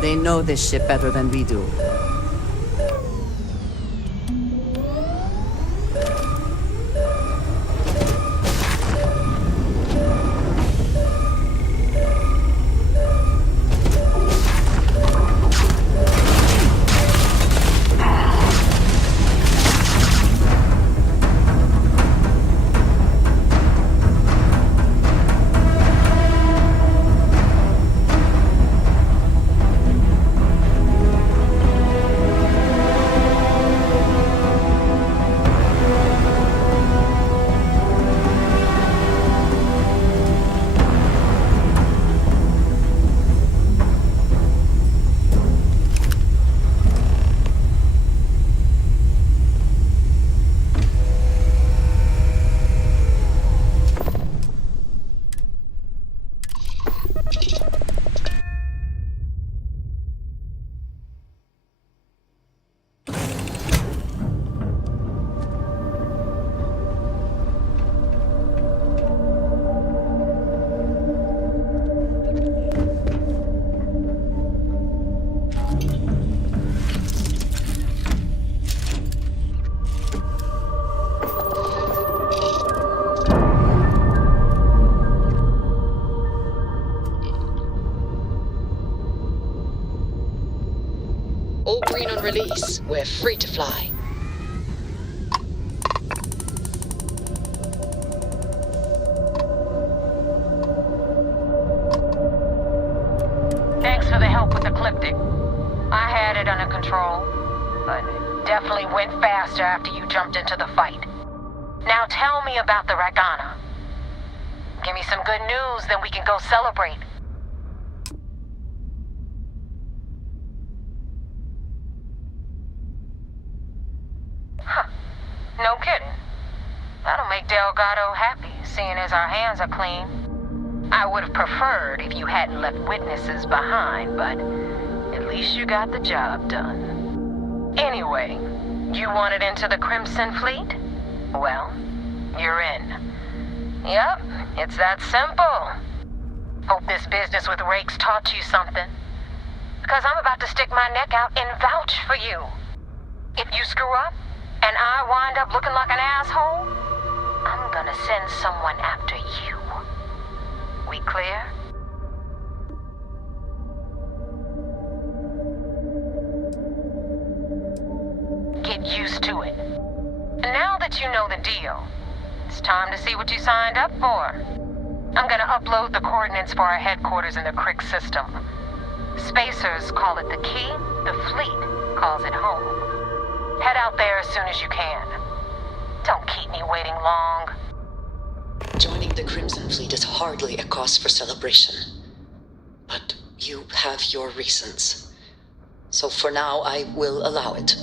They know this ship better than we do. All green on release. We're free to fly. Thanks for the help with Ecliptic. I had it under control, but it definitely went faster after you jumped into the fight. Now tell me about the Ragana. Give me some good news, then we can go celebrate. Huh. No kidding. That'll make Delgado happy, seeing as our hands are clean. I would have preferred if you hadn't left witnesses behind, but at least you got the job done. Anyway, you wanted into the Crimson Fleet? Well, you're in. Yep, it's that simple. Hope this business with Rakes taught you something. Because I'm about to stick my neck out and vouch for you. If you screw up, and I wind up looking like an asshole, I'm gonna send someone after you. We clear? Get used to it. And now that you know the deal, it's time to see what you signed up for. I'm gonna upload the coordinates for our headquarters in the Crick system. Spacers call it the key, the fleet calls it home. Head out there as soon as you can. Don't keep me waiting long. Joining the Crimson Fleet is hardly a cause for celebration. But you have your reasons. So for now, I will allow it.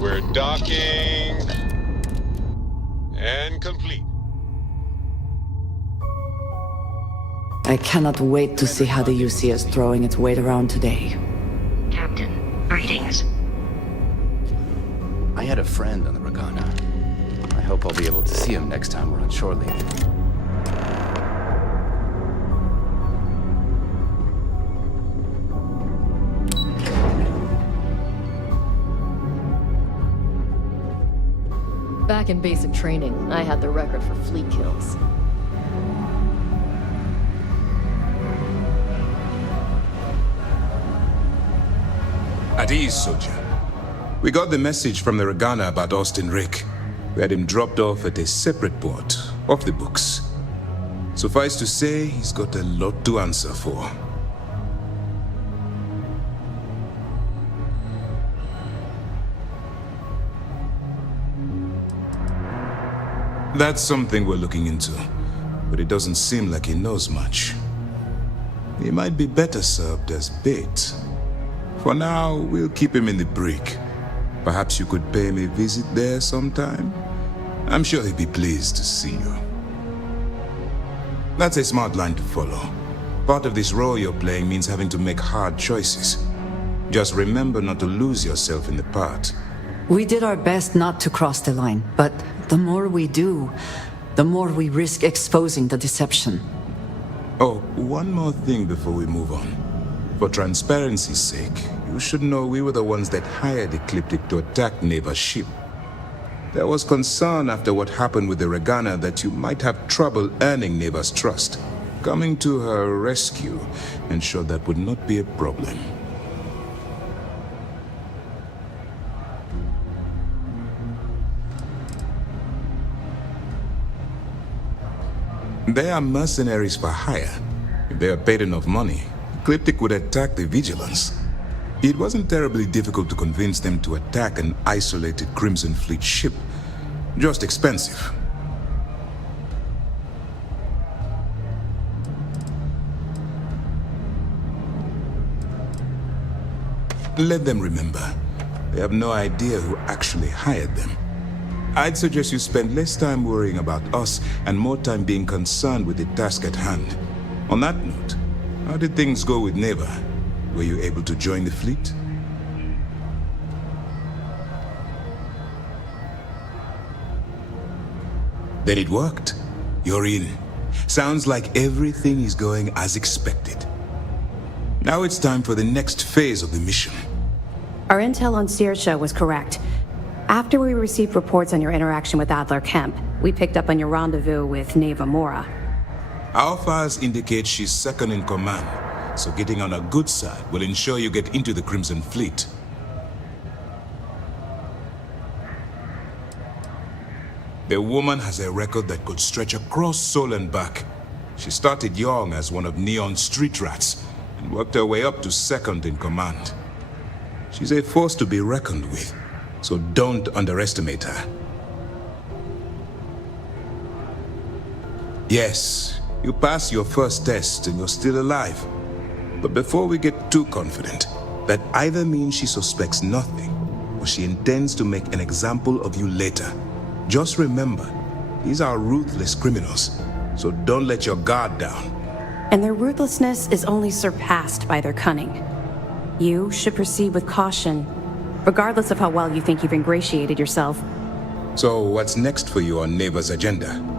We're docking and complete. I cannot wait to see how the UC is throwing its weight around today. Captain, greetings. I had a friend on the Ragana. I hope I'll be able to see him next time we're on shore leave. Back in basic training, I had the record for fleet kills. At ease, soldier. We got the message from the Ragana about Austin Rick. We had him dropped off at a separate port, off the books. Suffice to say, he's got a lot to answer for. That's something we're looking into, but it doesn't seem like he knows much. He might be better served as bait. For now, we'll keep him in the brig. Perhaps you could pay him a visit there sometime? I'm sure he'd be pleased to see you. That's a smart line to follow. Part of this role you're playing means having to make hard choices. Just remember not to lose yourself in the part. We did our best not to cross the line, but the more we do, the more we risk exposing the deception. Oh, one more thing before we move on. For transparency's sake, you should know we were the ones that hired Ecliptic to attack Neva's ship. There was concern after what happened with the Ragana that you might have trouble earning Neva's trust. Coming to her rescue ensured that would not be a problem. They are mercenaries for hire. If they had paid enough money, Ecliptic would attack the Vigilance. It wasn't terribly difficult to convince them to attack an isolated Crimson Fleet ship. Just expensive. Let them remember, they have no idea who actually hired them. I'd suggest you spend less time worrying about us and more time being concerned with the task at hand. On that note, how did things go with Neva? Were you able to join the fleet? Then it worked. You're in. Sounds like everything is going as expected. Now it's time for the next phase of the mission. Our intel on Saoirse was correct. After we received reports on your interaction with Adler Kemp, we picked up on your rendezvous with Neva Mora. Our files indicate she's second in command, so getting on her good side will ensure you get into the Crimson Fleet. The woman has a record that could stretch across Sol and back. She started young as one of Neon's street rats and worked her way up to second in command. She's a force to be reckoned with, so don't underestimate her. Yes, you passed your first test and you're still alive. But before we get too confident, that either means she suspects nothing or she intends to make an example of you later. Just remember, these are ruthless criminals, so don't let your guard down. And their ruthlessness is only surpassed by their cunning. You should proceed with caution, regardless of how well you think you've ingratiated yourself. So what's next for you on Neva's agenda?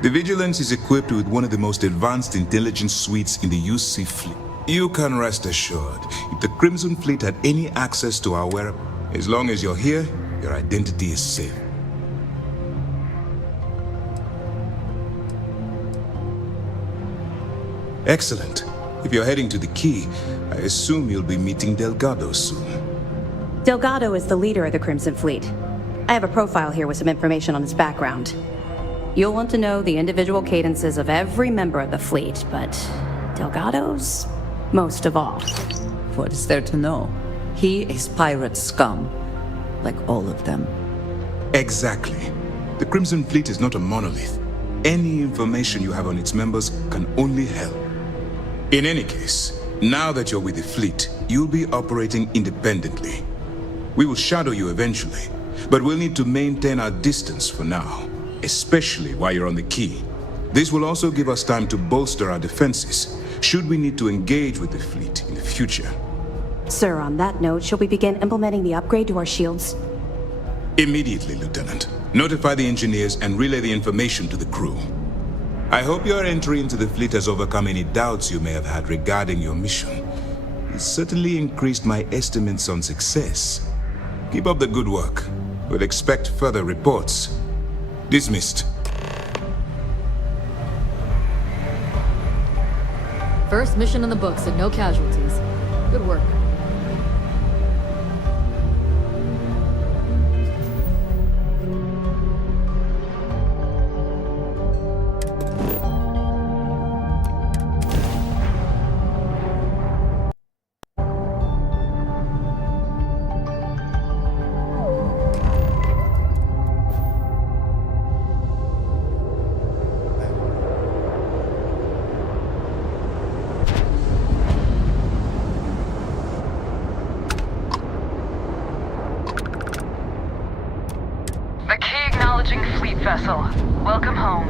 The Vigilance is equipped with one of the most advanced intelligence suites in the UC fleet. You can rest assured, if the Crimson Fleet had any access to our wearable, as long as you're here, your identity is safe. Excellent. If you're heading to the Key, I assume you'll be meeting Delgado soon. Delgado is the leader of the Crimson Fleet. I have a profile here with some information on his background. You'll want to know the individual cadences of every member of the fleet, but Delgado's most of all. What is there to know? He is pirate scum, like all of them. Exactly. The Crimson Fleet is not a monolith. Any information you have on its members can only help. In any case, now that you're with the fleet, you'll be operating independently. We will shadow you eventually, but we'll need to maintain our distance for now, especially while you're on the Key. This will also give us time to bolster our defenses, should we need to engage with the fleet in the future. Sir, on that note, shall we begin implementing the upgrade to our shields? Immediately, Lieutenant. Notify the engineers and relay the information to the crew. I hope your entry into the fleet has overcome any doubts you may have had regarding your mission. It's certainly increased my estimates on success. Keep up the good work. We'll expect further reports. Dismissed. First mission in the books and no casualties. Good work. Fleet vessel. Welcome home.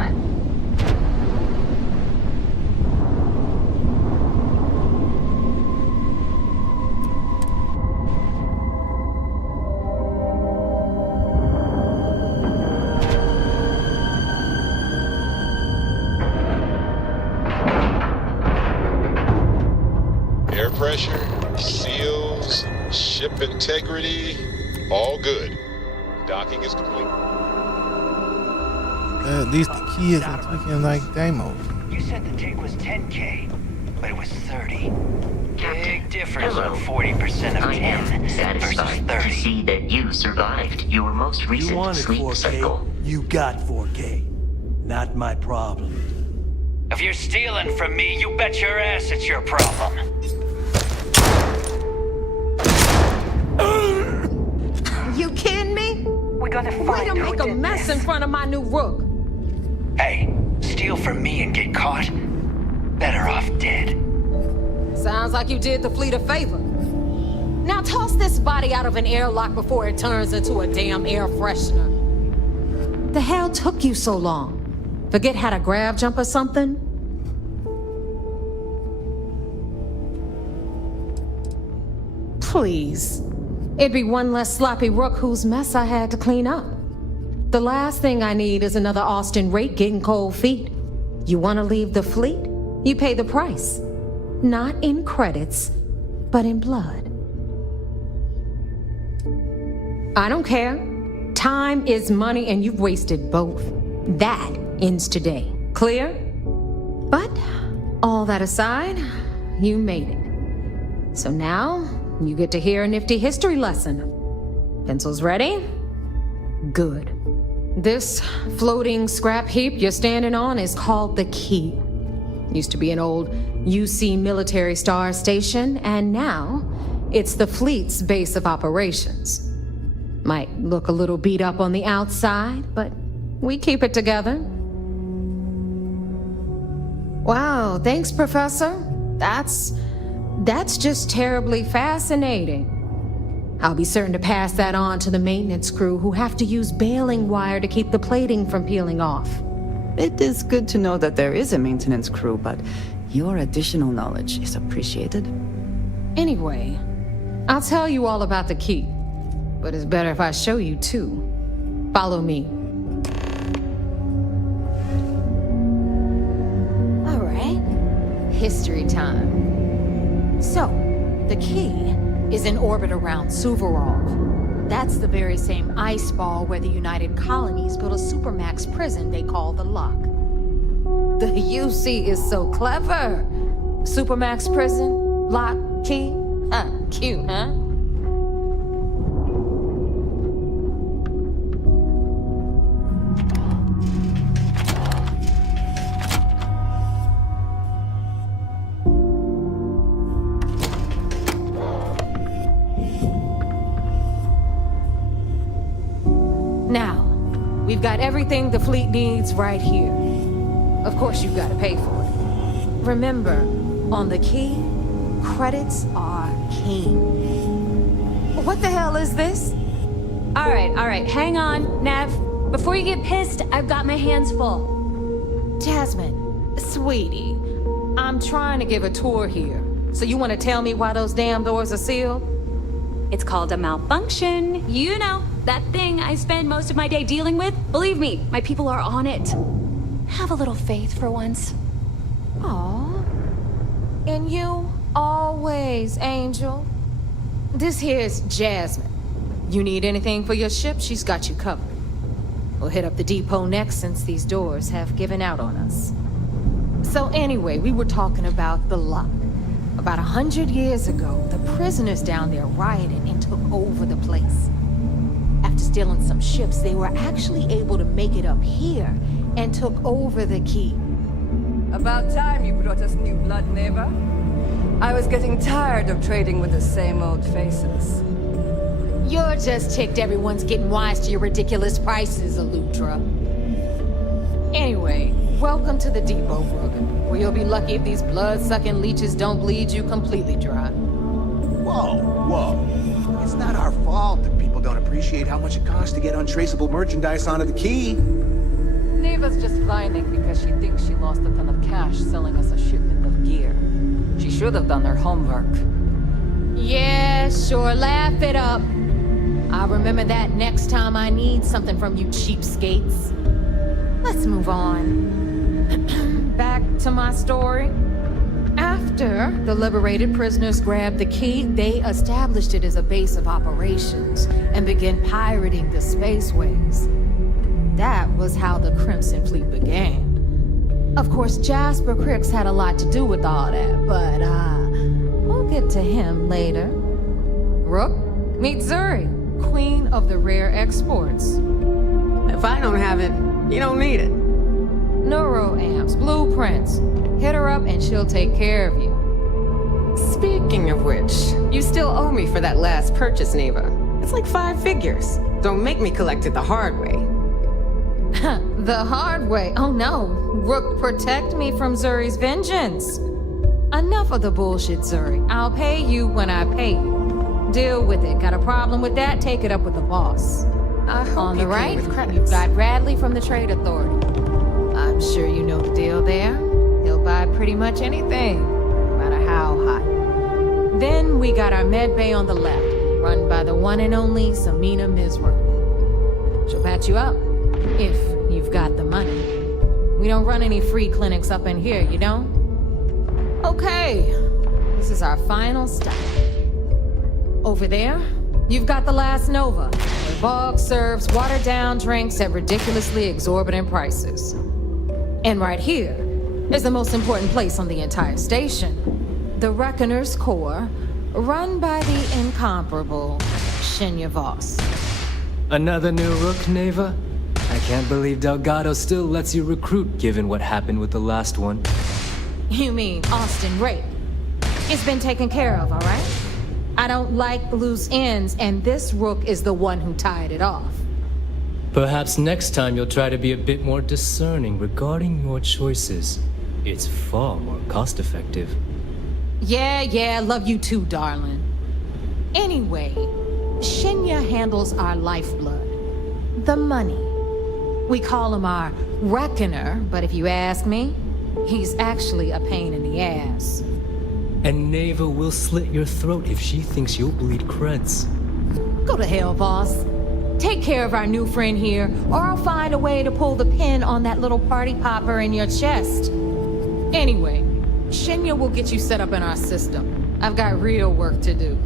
Air pressure, seals, ship integrity, all good. Docking is complete. At least the key isn't tweaking like demos. You said the take was 10K, but it was 30. Captain. difference Hello. on 40% of I 10 am satisfied to 30. see that you survived your most You recent wanted sleep 4K, cycle. you got 4K. Not my problem. If you're stealing from me, you bet your ass it's your problem. You kidding me? We're gonna Way find to who make a did mess this. in front of my new rook. Hey, steal from me and get caught? Better off dead. Sounds like you did the fleet a favor. Now toss this body out of an airlock before it turns into a damn air freshener. The hell took you so long? Forget how to grab jump or something? Please. It'd be one less sloppy rook whose mess I had to clean up. The last thing I need is another Austin rake getting cold feet. You want to leave the fleet? You pay the price. Not in credits, but in blood. I don't care. Time is money and you've wasted both. That ends today. Clear? But, all that aside, you made it. So now, you get to hear a nifty history lesson. Pencils ready? Good. This floating scrap heap you're standing on is called the Key. Used to be an old UC military star station, and now it's the fleet's base of operations. Might look a little beat up on the outside, but we keep it together. Wow, thanks, Professor. That's just terribly fascinating. I'll be certain to pass that on to the maintenance crew who have to use baling wire to keep the plating from peeling off. It is good to know that there is a maintenance crew, but your additional knowledge is appreciated. Anyway, I'll tell you all about the Key, but it's better if I show you too. Follow me. All right, history time. So, the Key is in orbit around Suvorov. That's the very same ice ball where the United Colonies built a supermax prison they call the Lock. The UC is so clever. Supermax prison, Lock, Key. Cute, huh? Now, we've got everything the fleet needs right here. Of course, you've got to pay for it. Remember, on the Key, credits are king. What the hell is this? All right, hang on, Nev. Before you get pissed, I've got my hands full. Jasmine, sweetie, I'm trying to give a tour here. So you want to tell me why those damn doors are sealed? It's called a malfunction. You know, that thing I spend most of my day dealing with. Believe me, my people are on it. Have a little faith for once. Aw. And you always, Angel. This here's Jasmine. You need anything for your ship, she's got you covered. We'll hit up the depot next since these doors have given out on us. So anyway, we were talking about the Lock. About 100 years ago, the prisoners down there rioted and took over the place. After stealing some ships, they were actually able to make it up here and took over the Key. About time you brought us new blood, neighbor. I was getting tired of trading with the same old faces. You're just ticked everyone's getting wise to your ridiculous prices, Aludra. Anyway, welcome to the depot, Brooke, where you'll be lucky if these blood-sucking leeches don't bleed you completely dry. Whoa. It's not our fault that people don't appreciate how much it costs to get untraceable merchandise onto the Key. Neva's just whining because she thinks she lost a ton of cash selling us a shipment of gear. She should have done her homework. Yeah, sure, laugh it up. I'll remember that next time I need something from you cheapskates. Let's move on. Back to my story. After the liberated prisoners grabbed the Key, they established it as a base of operations and began pirating the spaceways. That was how the Crimson Fleet began. Of course, Jasper Cricks had a lot to do with all that, but we'll get get to him later. Rook, meet Zuri, queen of the rare exports. If I don't have it, you don't need it. Neuroamps, blueprints. Hit her up and she'll take care of you. Speaking of which, you still owe me for that last purchase, Neva. It's like 5 figures. Don't make me collect it the hard way. The hard way? Oh no. Rook, protect me from Zuri's vengeance. Enough of the bullshit, Zuri. I'll pay you when I pay you. Deal with it. Got a problem with that? Take it up with the boss. I hope On the you pay right, with credits. you've got Bradley from the Trade Authority. I'm sure you know the deal there. He'll buy pretty much anything, no matter how hot. Then we got our med bay on the left, run by the one and only Samina Mizra. She'll patch you up, if you've got the money. We don't run any free clinics up in here, you don't? Okay, this is our final stop. Over there, you've got the last Nova, where Bog serves watered-down drinks at ridiculously exorbitant prices. And right here is the most important place on the entire station, the Reckoner's Core, run by the incomparable Shinya Voss. Another new Rook, Neva? I can't believe Delgado still lets you recruit given what happened with the last one. You mean Austin Rape? It's been taken care of, all right? I don't like loose ends, and this Rook is the one who tied it off. Perhaps next time you'll try to be a bit more discerning regarding your choices. It's far more cost-effective. Yeah, love you too, darling. Anyway, Shinya handles our lifeblood. The money. We call him our Reckoner, but if you ask me, he's actually a pain in the ass. And Neva will slit your throat if she thinks you'll bleed creds. Go to hell, boss. Take care of our new friend here, or I'll find a way to pull the pin on that little party popper in your chest. Anyway, Shinya will get you set up in our system. I've got real work to do.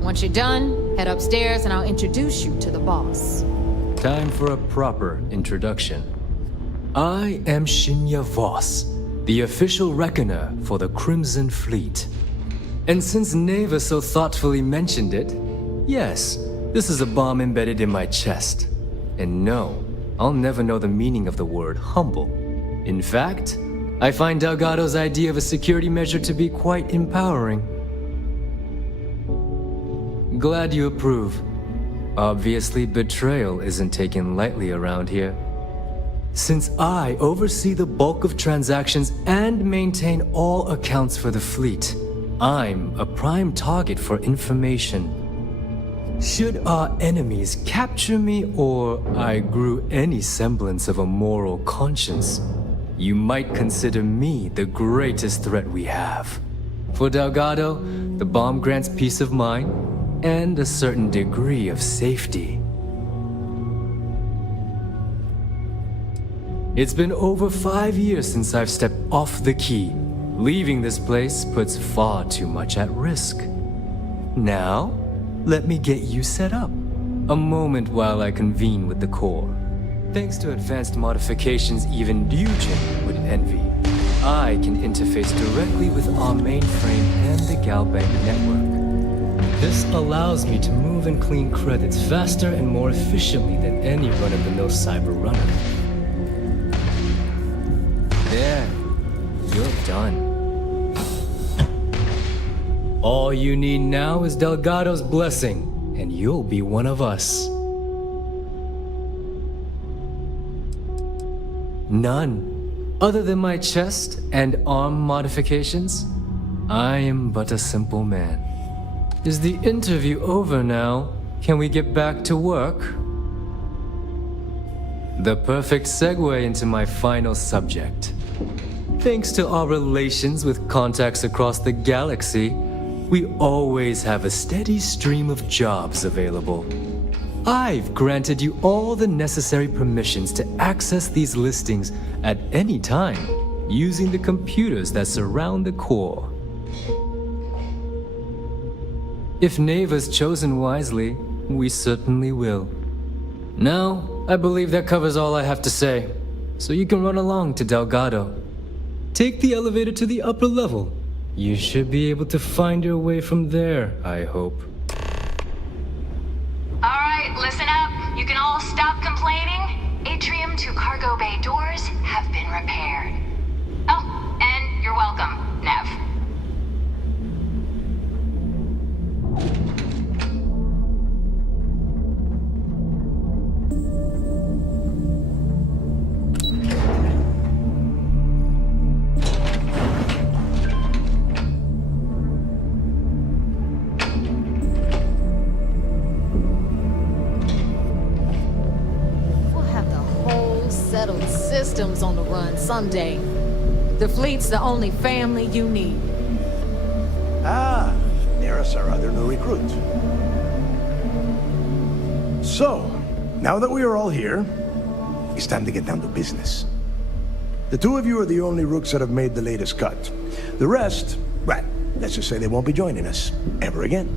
Once you're done, head upstairs and I'll introduce you to the boss. Time for a proper introduction. I am Shinya Voss, the official reckoner for the Crimson Fleet. And since Neva so thoughtfully mentioned it, yes, this is a bomb embedded in my chest. And no, I'll never know the meaning of the word humble. In fact, I find Delgado's idea of a security measure to be quite empowering. Glad you approve. Obviously, betrayal isn't taken lightly around here. Since I oversee the bulk of transactions and maintain all accounts for the fleet, I'm a prime target for information. Should our enemies capture me or I grew any semblance of a moral conscience, you might consider me the greatest threat we have. For Delgado, the bomb grants peace of mind and a certain degree of safety. It's been over 5 years since I've stepped off the key. Leaving this place puts far too much at risk. Now, let me get you set up. A moment while I convene with the core. Thanks to advanced modifications even Ryujin would envy, I can interface directly with our mainframe and the Galbank network. This allows me to move and clean credits faster and more efficiently than any run-of-the-mill cyber runner. There, you're done. All you need now is Delgado's blessing, and you'll be one of us. None. Other than my chest and arm modifications, I am but a simple man. Is the interview over now? Can we get back to work? The perfect segue into my final subject. Thanks to our relations with contacts across the galaxy, we always have a steady stream of jobs available. I've granted you all the necessary permissions to access these listings at any time, using the computers that surround the core. If Neva's chosen wisely, we certainly will. Now, I believe that covers all I have to say, so you can run along to Delgado. Take the elevator to the upper level, You should be able to find your way from there, I hope. Alright, listen up. You can all stop complaining. Atrium to cargo bay doors have been repaired. Oh, and you're welcome, Nev. Settled systems on the run someday. The fleet's the only family you need. Ah, there's our other new recruit. So, now that we are all here, it's time to get down to business. The two of you are the only rooks that have made the latest cut. The rest, well, let's just say they won't be joining us ever again.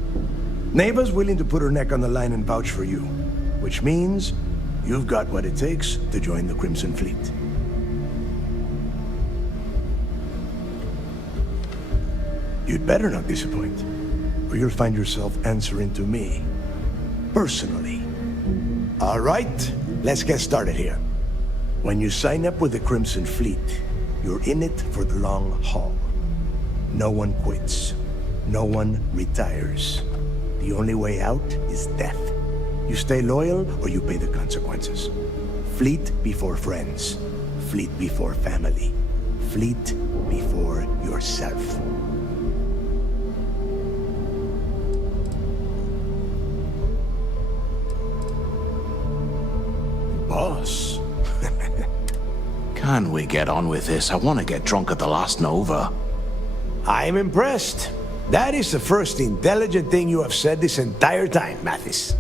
Neva's willing to put her neck on the line and vouch for you, which means you've got what it takes to join the Crimson Fleet. You'd better not disappoint, or you'll find yourself answering to me, personally. All right, let's get started here. When you sign up with the Crimson Fleet, you're in it for the long haul. No one quits. No one retires. The only way out is death. You stay loyal or you pay the consequences. Fleet before friends. Fleet before family. Fleet before yourself. Boss. Can we get on with this? I want to get drunk at the last Nova. I'm impressed. That is the first intelligent thing you have said this entire time, Mathis.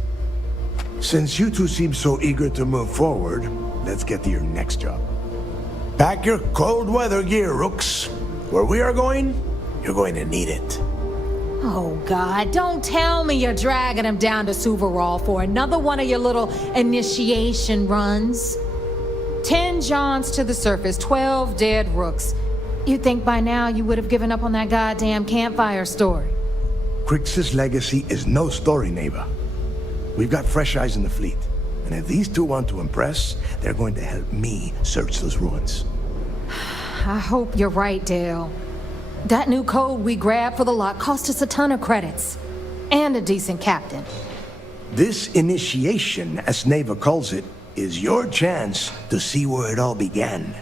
Since you two seem so eager to move forward, let's get to your next job. Pack your cold weather gear, Rooks. Where we are going, you're going to need it. Oh, God, don't tell me you're dragging him down to Suvarol for another one of your little initiation runs. 10 Johns to the surface, 12 dead Rooks. You'd think by now you would have given up on that goddamn campfire story. Crix's legacy is no story, Neva. We've got fresh eyes in the fleet. And if these two want to impress, they're going to help me search those ruins. I hope you're right, Dell. That new code we grabbed for the lot cost us a ton of credits. And a decent captain. This initiation, as Neva calls it, is your chance to see where it all began.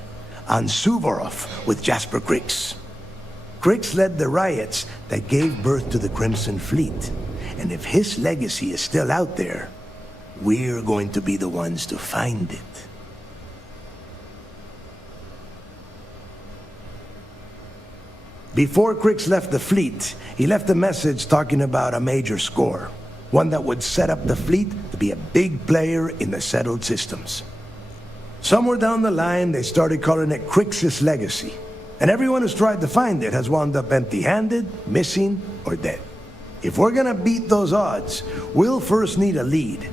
On Suvorov with Jasper Crix. Crix led the riots that gave birth to the Crimson Fleet. And if his legacy is still out there, we're going to be the ones to find it. Before Crix left the fleet, he left a message talking about a major score. One that would set up the fleet to be a big player in the settled systems. Somewhere down the line, they started calling it Crix's legacy. And everyone who's tried to find it has wound up empty-handed, missing, or dead. If we're gonna beat those odds, we'll first need a lead.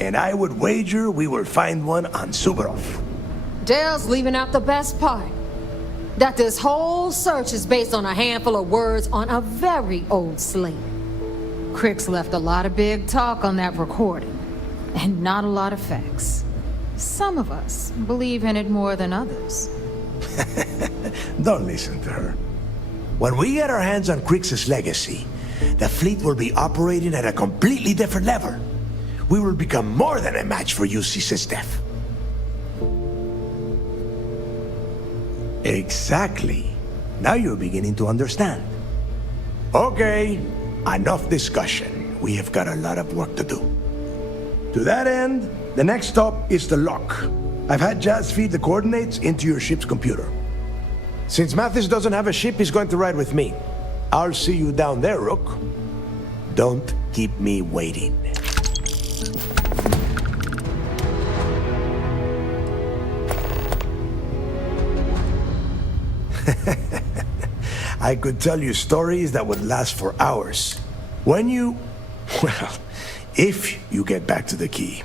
And I would wager we will find one on Suvorov. Dell's leaving out the best part. That this whole search is based on a handful of words on a very old slate. Crix left a lot of big talk on that recording, and not a lot of facts. Some of us believe in it more than others. Don't listen to her. When we get our hands on Crix's legacy, the fleet will be operating at a completely different level. We will become more than a match for UC Systef. Exactly. Now you're beginning to understand. Okay, enough discussion. We have got a lot of work to do. To that end, the next stop is the lock. I've had Jazz feed the coordinates into your ship's computer. Since Mathis doesn't have a ship, he's going to ride with me. I'll see you down there, Rook. Don't keep me waiting. I could tell you stories that would last for hours. When you... well, if you get back to the key.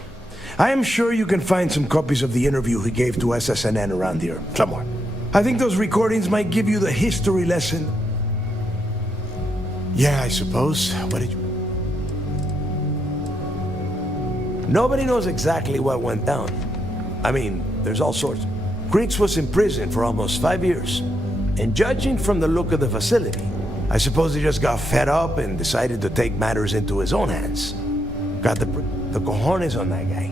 I am sure you can find some copies of the interview he gave to SSNN around here, somewhere. I think those recordings might give you the history lesson Yeah, I suppose. What did you... Nobody knows exactly what went down. I mean, there's all sorts. Creeks was in prison for almost 5 years. And judging from the look of the facility, I suppose he just got fed up and decided to take matters into his own hands. Got the cojones on that guy.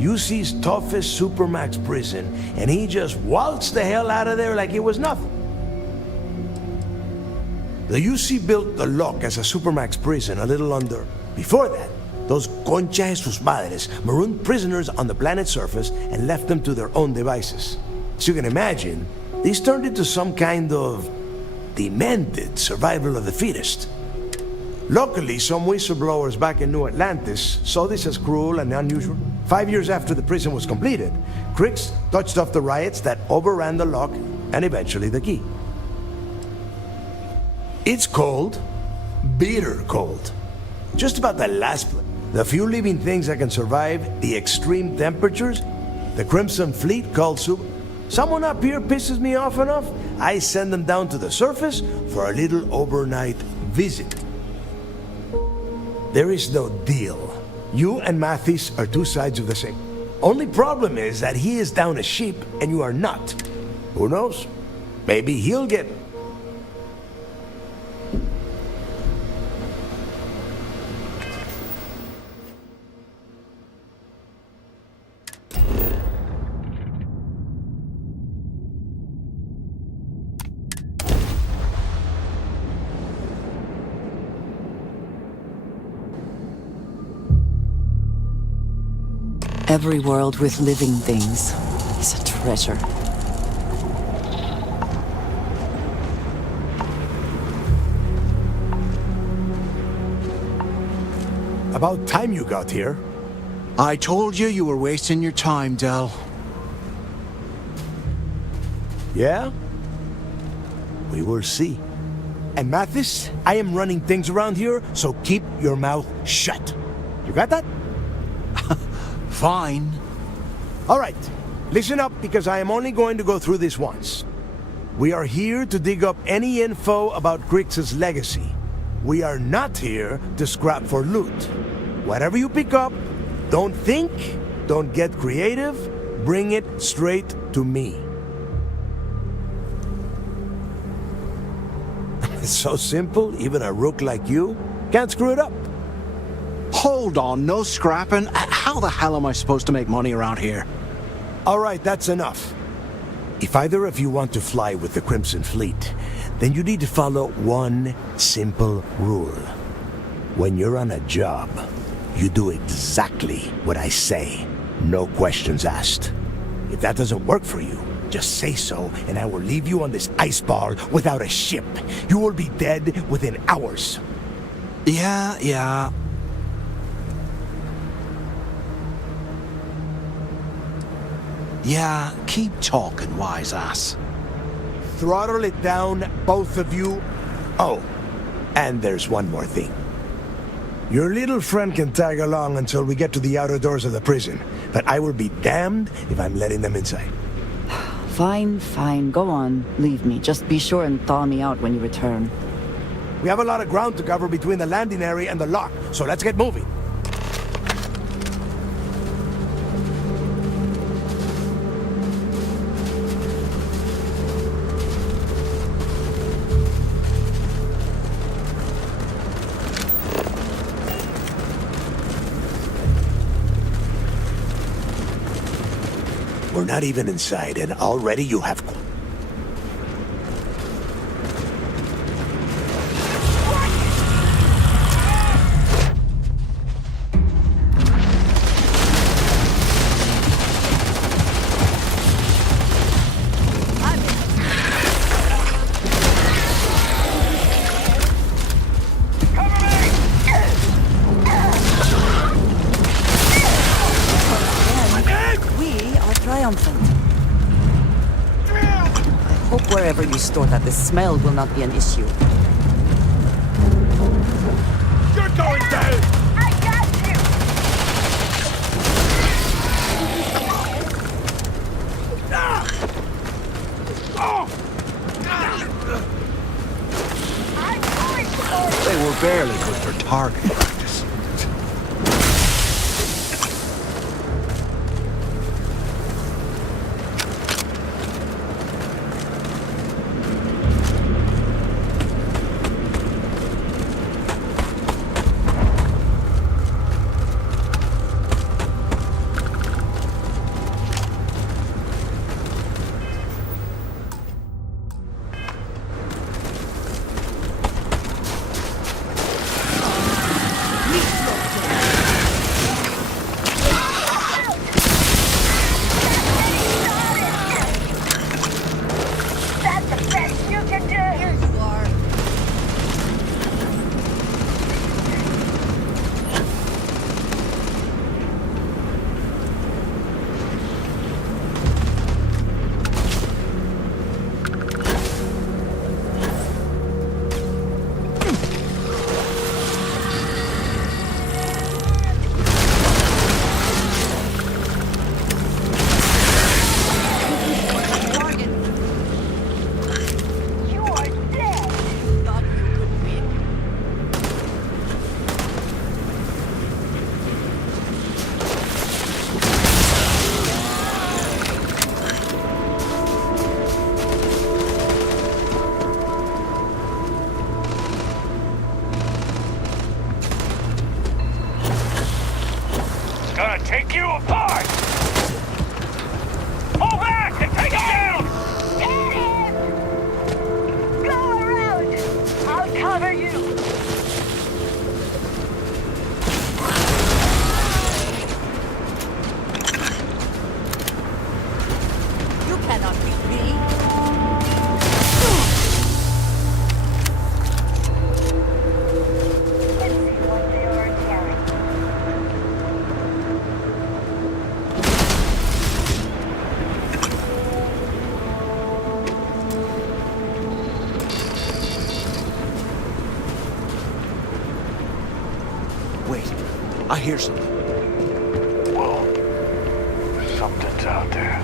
UC's toughest supermax prison, and he just waltzed the hell out of there like it was nothing. The UC built the lock as a supermax prison a little under. Before that, those concha de sus madres marooned prisoners on the planet's surface and left them to their own devices. As you can imagine, these turned into some kind of demented survival of the fittest. Luckily, some whistleblowers back in New Atlantis saw this as cruel and unusual. 5 years after the prison was completed, Crix touched off the riots that overran the lock and eventually the key. It's cold, bitter cold. Just about the last place. The few living things that can survive the extreme temperatures, the Crimson Fleet called Someone up here pisses me off enough, I send them down to the surface for a little overnight visit. There is no deal. You and Mathis are two sides of the same. Only problem is that he is down a ship and you are not. Who knows? Maybe he'll get... Every world with living things is a treasure. About time you got here. I told you you were wasting your time, Dell. Yeah? We will see. And Mathis, I am running things around here, so keep your mouth shut. You got that? Fine. All right, listen up because I am only going to go through this once. We are here to dig up any info about Crix's legacy. We are not here to scrap for loot. Whatever you pick up, don't think, don't get creative, bring it straight to me. It's so simple, even a rook like you can't screw it up. Hold on, no scrapping. How the hell am I supposed to make money around here? All right, that's enough. If either of you want to fly with the Crimson Fleet, then you need to follow one simple rule. When you're on a job, you do exactly what I say, no questions asked. If that doesn't work for you, just say so, and I will leave you on this ice ball without a ship. You will be dead within hours. Yeah. Yeah, keep talking, wise ass. Throttle it down, both of you. Oh, and there's one more thing. Your little friend can tag along until we get to the outer doors of the prison, but I will be damned if I'm letting them inside. Fine, go on. Leave me. Just be sure and thaw me out when you return. We have a lot of ground to cover between the landing area and the lock, so let's get moving. We're not even inside, and already you have... Wherever you store that, the smell will not be an issue. You're going down! I got you! They we're barely good for target practice. That's the best you can do! Here you are. You are dead! Thought you could win. Gonna take you apart! Pull back and take him down! Get him! Go around! I'll cover you! You cannot beat me! Let's see what they are carrying. Wait, I hear something. Whoa. Something's out there.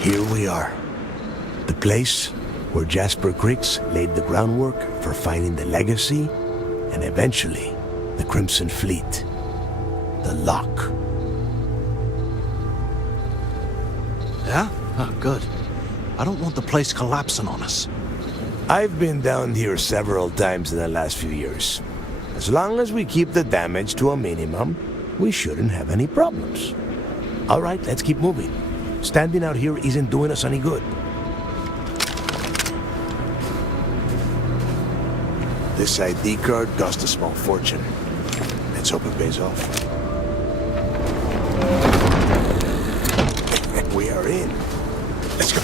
Here we are. The place where Jasper Griggs laid the groundwork for finding the legacy and eventually the Crimson Fleet. The lock. Yeah? Oh, good. I don't want the place collapsing on us. I've been down here several times in the last few years. As long as we keep the damage to a minimum, we shouldn't have any problems. All right, let's keep moving. Standing out here isn't doing us any good. This ID card cost a small fortune. Let's hope it pays off. We are in. Let's go.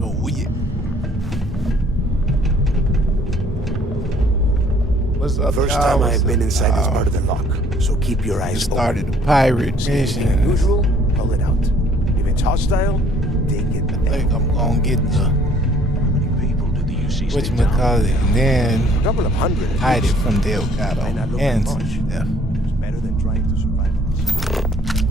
Oh, yeah. What's up, First y'all? time What's I've been up, inside this y'all? part of the lock, so keep your eyes open. Started the pirate mission. Unusual, pull it out. If it's hostile, take it. I think I'm gonna get the whatchamacallit and then A couple of hundred. hide it from Dell Curved Might not look and like much. Steph. It's better than trying to survive on this.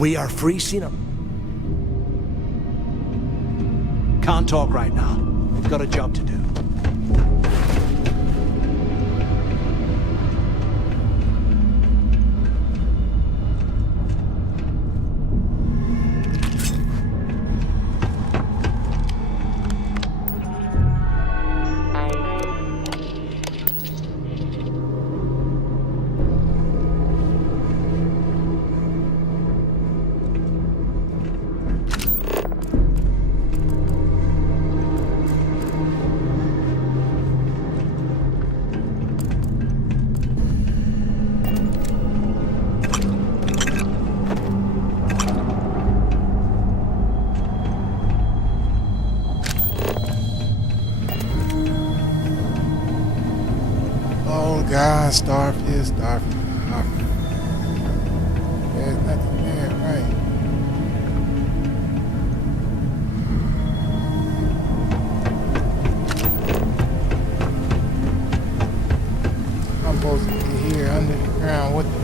We are freezing up. Can't talk right now. We've got a job to do. God, Starfield. There's nothing there, right? I'm supposed to be here under the ground. What the?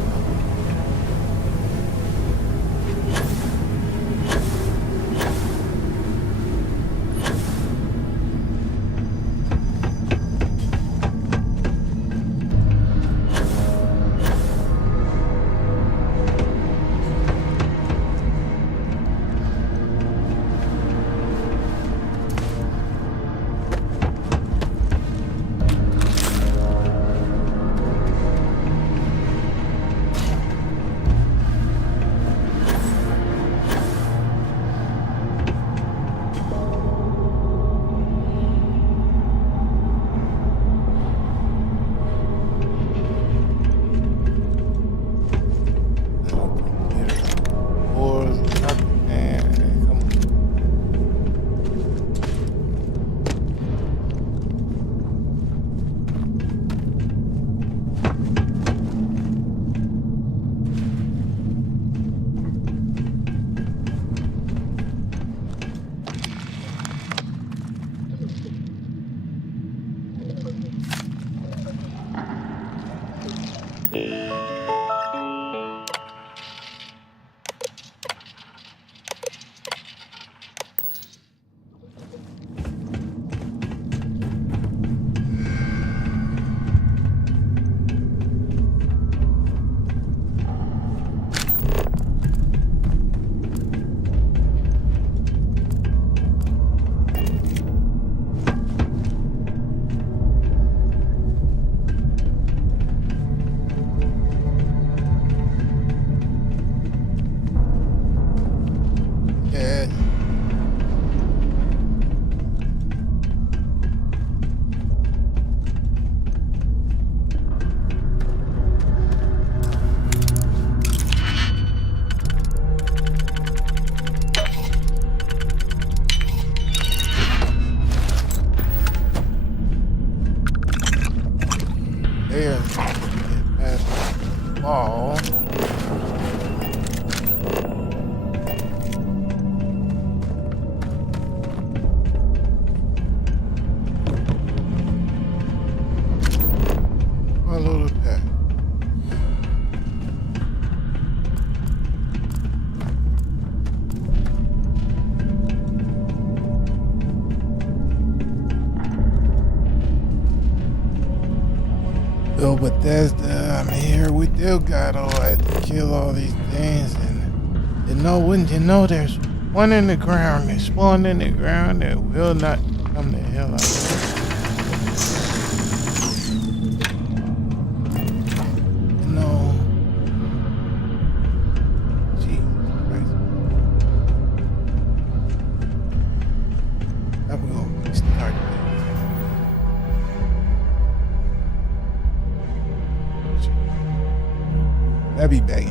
Yo, Bethesda, I'm here with Delgado. I had to kill all these things, and wouldn't you know, there's one in the ground. They spawned in the ground that will not come the hell out. No. Jesus Christ. I'm going to start. I'll be back.